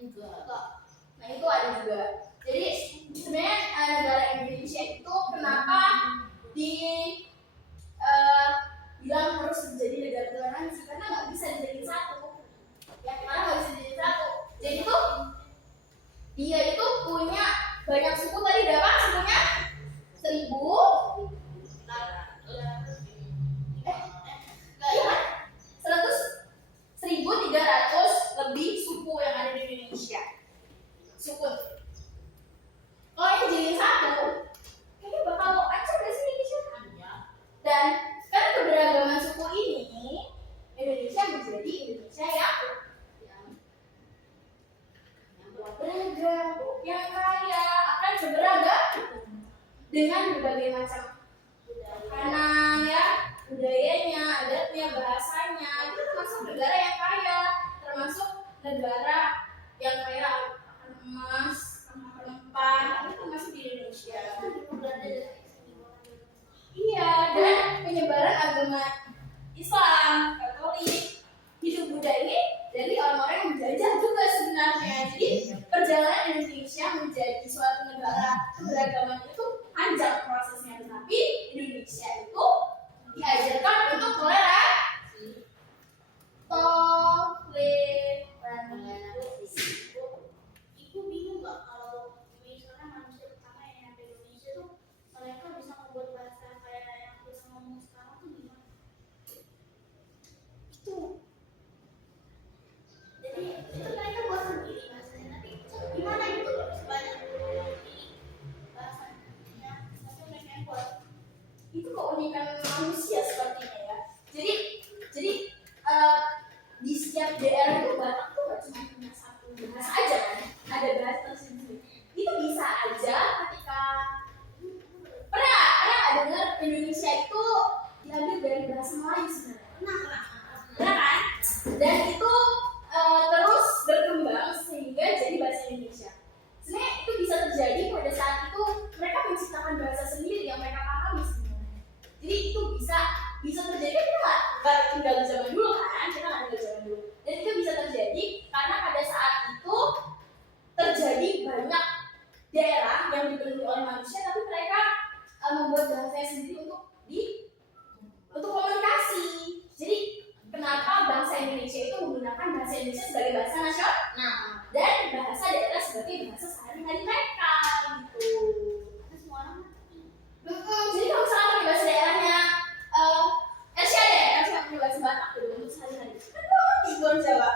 Enggak. Nah itu ada juga. Jadi sebenarnya negara Indonesia itu kenapa bilang harus menjadi negara toleransi, karena nggak bisa dijadiin satu. Ya, karena nggak bisa dijadiin satu. Jadi tuh dia itu punya banyak suku. Tadi berapa sukunya? 1.300 lebih suku yang ada di Indonesia. Suku. Kalau yang jadi satu, kayaknya bakal hancur dari Indonesia. Dan karena keberagaman suku ini, Indonesia menjadi Indonesia yang beragam, yang kaya, akan beragam dengan berbagai macam makanan ya, budayanya, adatnya, bahasanya. Itu termasuk negara yang kaya, termasuk negara yang kaya akan emas, rempah, itu termasuk di Indonesia. Iya, dan penyebaran agama Islam, Katolik, hidup Buddha ini dari orang-orang yang menjajah juga sebenarnya. Jadi perjalanan Indonesia menjadi suatu negara keberagaman itu panjang prosesnya, tetapi Indonesia itu diajarkan untuk toleransi. Ibu bingung nggak kalau misalnya manusia pertama yang nyampe Indonesia tuh mereka bisa membuat bahasa kayak yang bisa ngomong sekarang tuh gimana? Jadi itu mereka buat sendiri bahasanya, nanti gimana itu sebanyak bahasanya tapi mereka yang buat. Itu keunikan manusia sepertinya ya. Jadi di setiap daerah itu Batak tuh gak cuma punya satu bahasa aja kan, ada bahasa tersendiri. Itu bisa aja ketika pernah dengar Indonesia itu diambil dari bahasa Melayu sebenarnya. Pernah kan? Dan itu terus berkembang sehingga jadi bahasa Indonesia. Sebenarnya itu bisa terjadi pada saat itu mereka menciptakan bahasa sendiri yang mereka pahami sebenarnya. Jadi itu bisa terjadi, kita nggak tinggal di zaman dulu kan, kita nggak tinggal di zaman dulu. Dan itu bisa terjadi karena pada saat itu terjadi banyak daerah yang dipenuhi oleh manusia, tapi mereka membuat bahasanya sendiri untuk komunikasi. Jadi kenapa bangsa Indonesia itu menggunakan bahasa Indonesia sebagai bahasa nasional dan bahasa daerah sebagai bahasa sehari-hari mereka gitu. Semua orang Jadi kalau misalnya pakai bahasa daerahnya Elsa pakai bahasa Batak dulu untuk sehari-hari. Kan gue ngerti orang Jawa.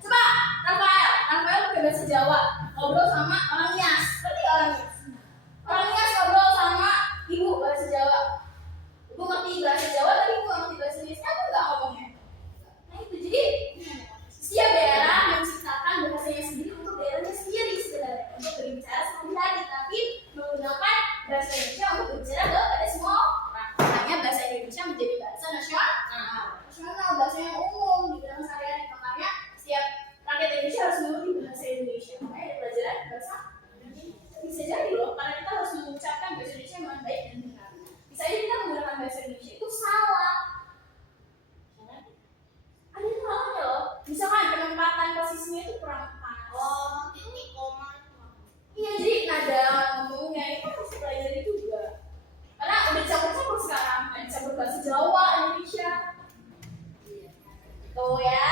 Coba Rafael pakai bahasa Jawa, ngobrol sama orang Nias. Ngerti orang Nias? Orang Nias ngobrol sama ibu bahasa Jawa. Ibu ngerti bahasa Jawa, tapi ibu nggak ngerti bahasa Nias. Aku nggak ngomongnya. Nah itu jadi setiap daerah menciptakan intonasinya itu kurang pas. Oh, titik koma itu. Iya, jadi nada ngomongnya itu harus dipelajari juga. Karena udah campur-campur sekarang, ada campur bahasa Jawa, Indonesia. Tuh ya.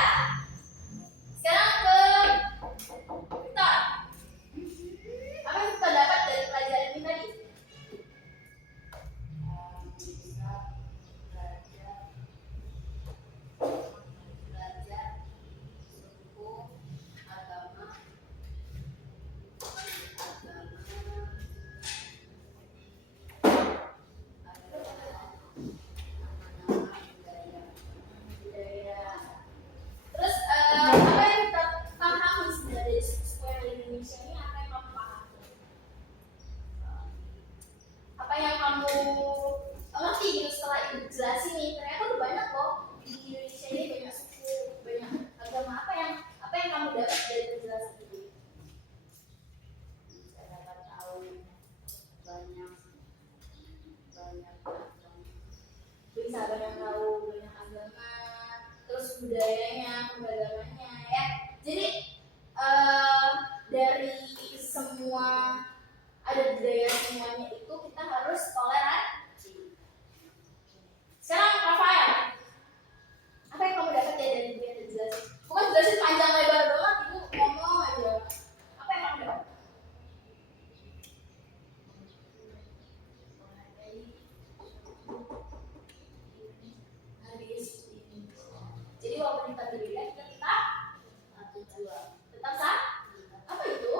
Sekarang ke Victor. Apa yang kita dapat dari pelajaran ini tadi? Belajar suku, agama, Budaya. Terus apa yang kita pahami sebenarnya dari suku yang ada di Indonesia ini? Apa yang kamu pahami? Apa yang kamu ngerti gitu setelah ibu jelasin nih? Ternyata tuh banyak loh di Indonesia ini, banyak suku, banyak agama. Apa yang kamu dapat dari penjelasan ini? saya dapat tahu banyak Bisa banyak tahu banyak agama, terus budayanya, keberagamannya ya. Jadi dari semua ada budaya semuanya itu kita harus toleransi. Sekarang Rafael, apa yang kamu dapat ya dari dia jelasin? Bukan jelasin panjang lebar banget, ibu ngomong aja. Apa yang kamu dapat? Jadi walaupun kita berbeda, kita tetap sah. Apa itu?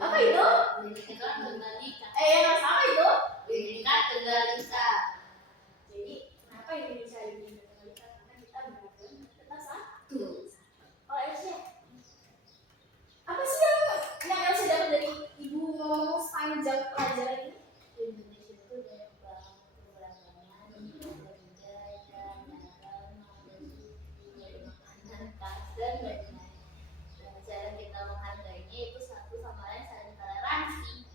Apa itu? Pendidikan Tunggal Ika. Yang sama itu? Pendidikan Tunggal Ika. Jadi kenapa Indonesia ini beragam? Karena kita beragam, tetap sah. Tuh. Kalau Elsa, apa sih yang Elsa dapat dari ibu ngomong sepanjang pelajaran ini? Indonesia itu banyak banget keberagaman, budaya, agama, makanan khas dan lain-lain. Dan cara kita menghargainya itu satu sama lain saling toleransi.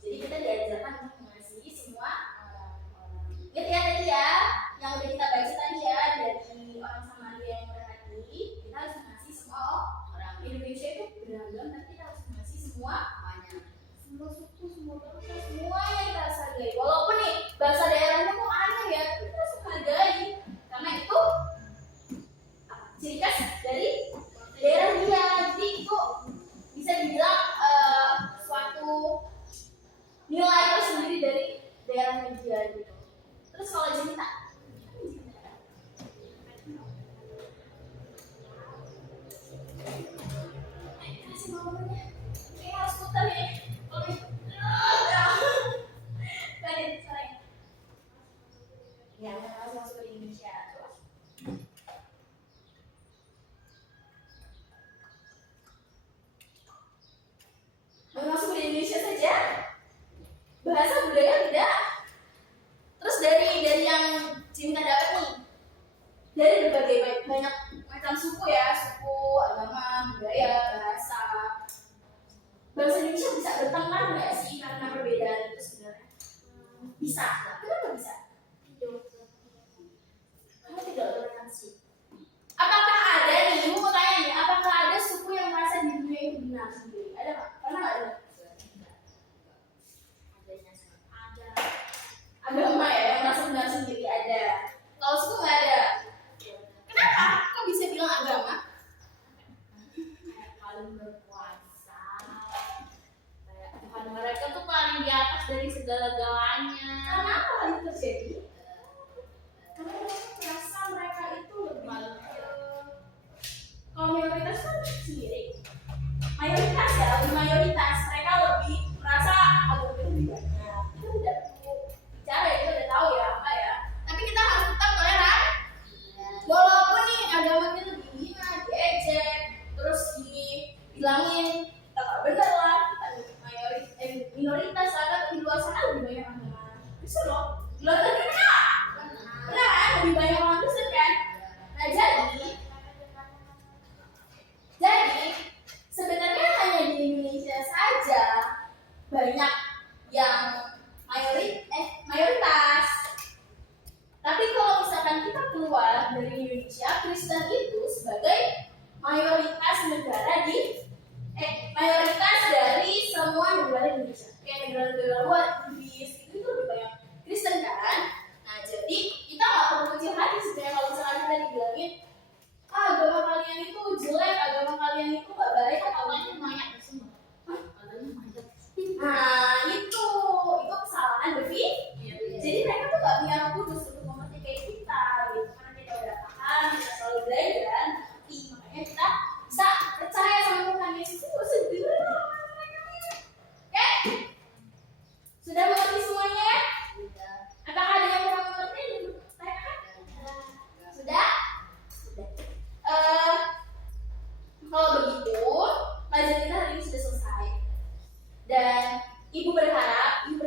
Jadi kita diajarkan untuk mengasihi semua Orang-orang gitu ya tadi ya, yang udah kita baca tadi ya dari orang Samaria yang berhati, kita harus mengasihi semua orang Indonesia itu beragam, tapi kita harus mengasihi semua suku, semua bangsa, semuanya kita harus hargai. Walaupun nih bahasa daerahnya kok aneh ya, tapi kita harus menghargai. Karena itu ciri khas dari daerah dia. Jadi itu bisa dibilang suatu nilai tersendiri dari daerahnya dia gitu. Terus kalau Jinta, kasih ngomongnya, kayak harus putar ya. Tadi, sorry. Ya, harus masuk ke Indonesia. Masuk ke Indonesia saja, bahasa budaya tidak. Terus dari yang Cinta dapat nih, dari berbagai banyak macam suku ya, suku, agama, budaya, bahasa. Bahasa Indonesia bisa bertengkar nggak sih karena perbedaan itu sebenarnya? Bisa. Kenapa bisa? Karena tidak toleransi. Apakah ada nih? Ibu mau tanya nih, apakah ada suku yang merasa dirinya itu benar sendiri? Ada nggak? Pernah nggak ada? Ada. Agama ya yang merasa benar sendiri ada. Kalau suku nggak ada. Kenapa? Kok bisa bilang agama? kayak paling berkuasa, kayak Tuhan mereka tuh paling di atas dari segala-galanya. Karena apa hal itu terjadi? Karena mereka merasa mereka itu lebih kalau mayoritas kan sendiri. Mayoritas ya, lebih mayoritas. Mereka lebih merasa agama itu lebih banyak. Kita tidak perlu bicara ya, kita udah tahu ya apa ya. Tapi kita harus tetap toleran. Walaupun nih agama kita dihina, diejek, terus dibilangin kita nggak bener lah, kita minoritas lah, di luar sana lebih banyak agama. Bisa loh, di luar negeri benar kan? Lebih banyak orang Kristen kan? Nah jadi sebenarnya hanya di Indonesia saja banyak yang mayoritas. Tapi kalau misalkan kita keluar dari Indonesia, Kristen itu sebagai mayoritas negara mayoritas dari semua negara Indonesia. Kayak negara-negara luar, Inggris itu lebih banyak Kristen kan. Nah jadi kita nggak perlu kecil hati sebenarnya kalau misalnya kita dibilangin agama kalian itu jelek, agama kalian itu gak baik, Awalnya banyak semua. Katanya banyak. nah itu kesalahan berpikir. Jadi mereka tuh gak punya roh kudus untuk mengerti kayak kita gitu. Karena kita udah paham, kita selalu belajar, ngerti. Makanya kita bisa percaya sama Tuhan Yesus itu sendiri. Oke? Sudah mengerti semuanya? Apakah ada yang kurang mengerti? Sudah? Kalau begitu, pelajaran kita hari ini sudah selesai. Dan ibu berharap ini.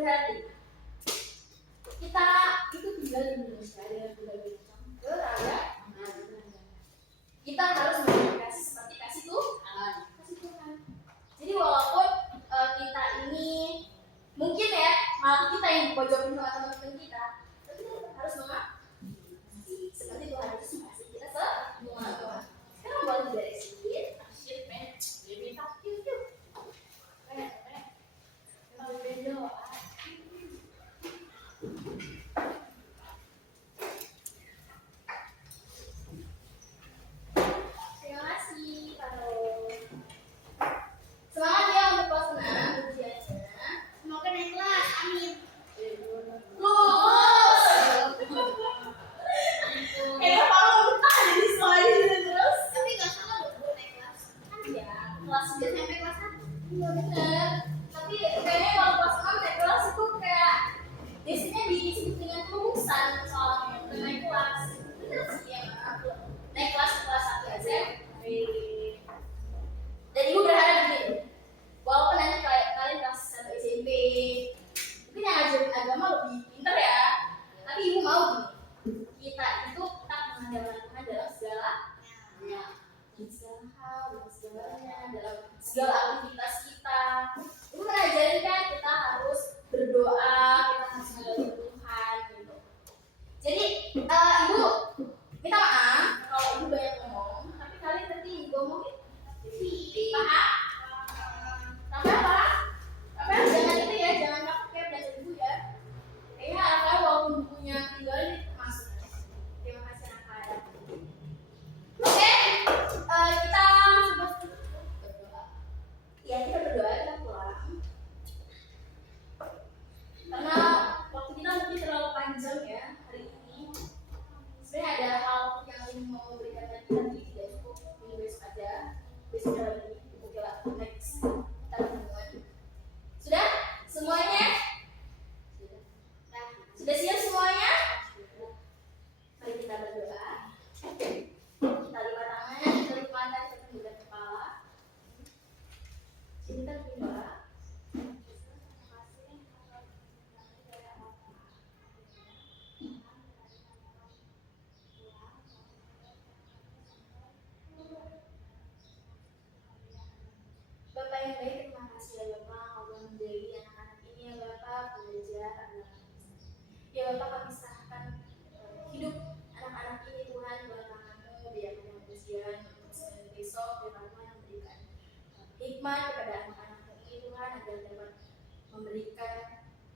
Kita itu tinggal di Indonesia dengan berbagai macam keragaman. Kita harus kasih seperti kasih Tuhan. Jadi walaupun kita ini mungkin ya malah kita yang dipojokin sama teman-teman kita, tapi kita tetap harus mengasihi seperti Tuhan Yesus mengasihi kita semua. Sekarang boleh diberesin. Asyik men, jadi takut yuk. Kalau berdoa. Terima kasih, Paro. Semangat ya untuk kelas 6 ujiannya. Semoga naik kelas. Amin. Lulus. Kayak Paro betah ada di sekolah ini terus. Tapi nggak salah loh Bu, naik kelas. Kan ya, kelas Udah 9 sampai kelas 1. iya bener. Tapi kayaknya kalau kelas 6 naik kelas itu kayak biasanya disebut dengan kelulusan soalnya bukan naik kelas. Bener sih ya, naik kelas ke kelas 1 aja. Dan ibu berharap gini, walaupun nanti kalian kelas 1 SMP mungkin yang ajarin agama lebih pintar ya, tapi ibu mau gini, kita itu tetap mengandalkan Tuhan dalam segalanya, segala hal, dalam segalanya, dalam segala aktivitas kita. Ibu mengajarin kan kita harus berdoa, kita harus mengandalkan Tuhan gitu. Jadi ibu minta maaf kalau ibu banyak ngomong, tapi kalian nanti ibu ngomongin paham? Apa? Jangan itu ya, jangan takut kayak belajar ibu ya. Kayaknya Rafael walaupun bukunya tinggalin masuk. Terima kasih Rafael. Oke, kita berdoa. Ya kita berdoa, kita pulang. Karena waktu kita mungkin terlalu panjang ya hari ini. Sebenarnya ada hal yang ingin mau berikan tapi tidak cukup. Minggu besok aja. Besok ada lagi. Oke lah, next kita ketemuan. Sudah? Semuanya? Sudah siap semuanya? Mari kita berdoa. Kita lipat tangan, kita lipat pantat, kita tundukkan kepala. Jadi kita berdoa. Bapak yang baik, terima kasih ya Bapak Allah menjadi anak-anak ini ya Bapak belajar agama. Ya Bapak kami serahkan hidup anak-anak ini Tuhan buat tangan-Mu biar pada ujian untuk Senin besok biar Tuhan yang memberikan hikmah kepada anak-anak ini Tuhan agar dapat memberikan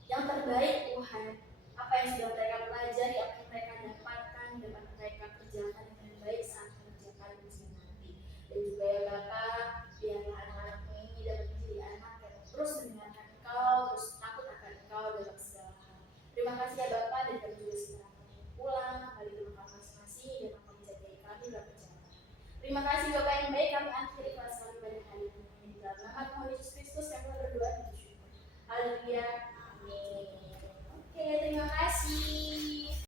yang terbaik Tuhan. Apa yang sudah mereka pelajari, apa yang mereka dapatkan dapat mereka kerjakan dengan baik saat mengerjakan ujian nanti. Dan juga ya Bapak biarlah anak-anak ini dapat menjadi anak yang terus mendengarkan Engkau, terus takut akan Engkau dalam segala hal. Terima kasih ya Bapak dan kami juga segera pulang kembali ke rumah masing-masing dan Engkau menjagai kami dalam perjalanan. Terima kasih Bapak yang baik, kami akhiri kelas kami pada hari ini. Di dalam nama Tuhan Yesus Kristus kami berdoa dan bersyukur. Haleluya. Amin. Oke, terima kasih.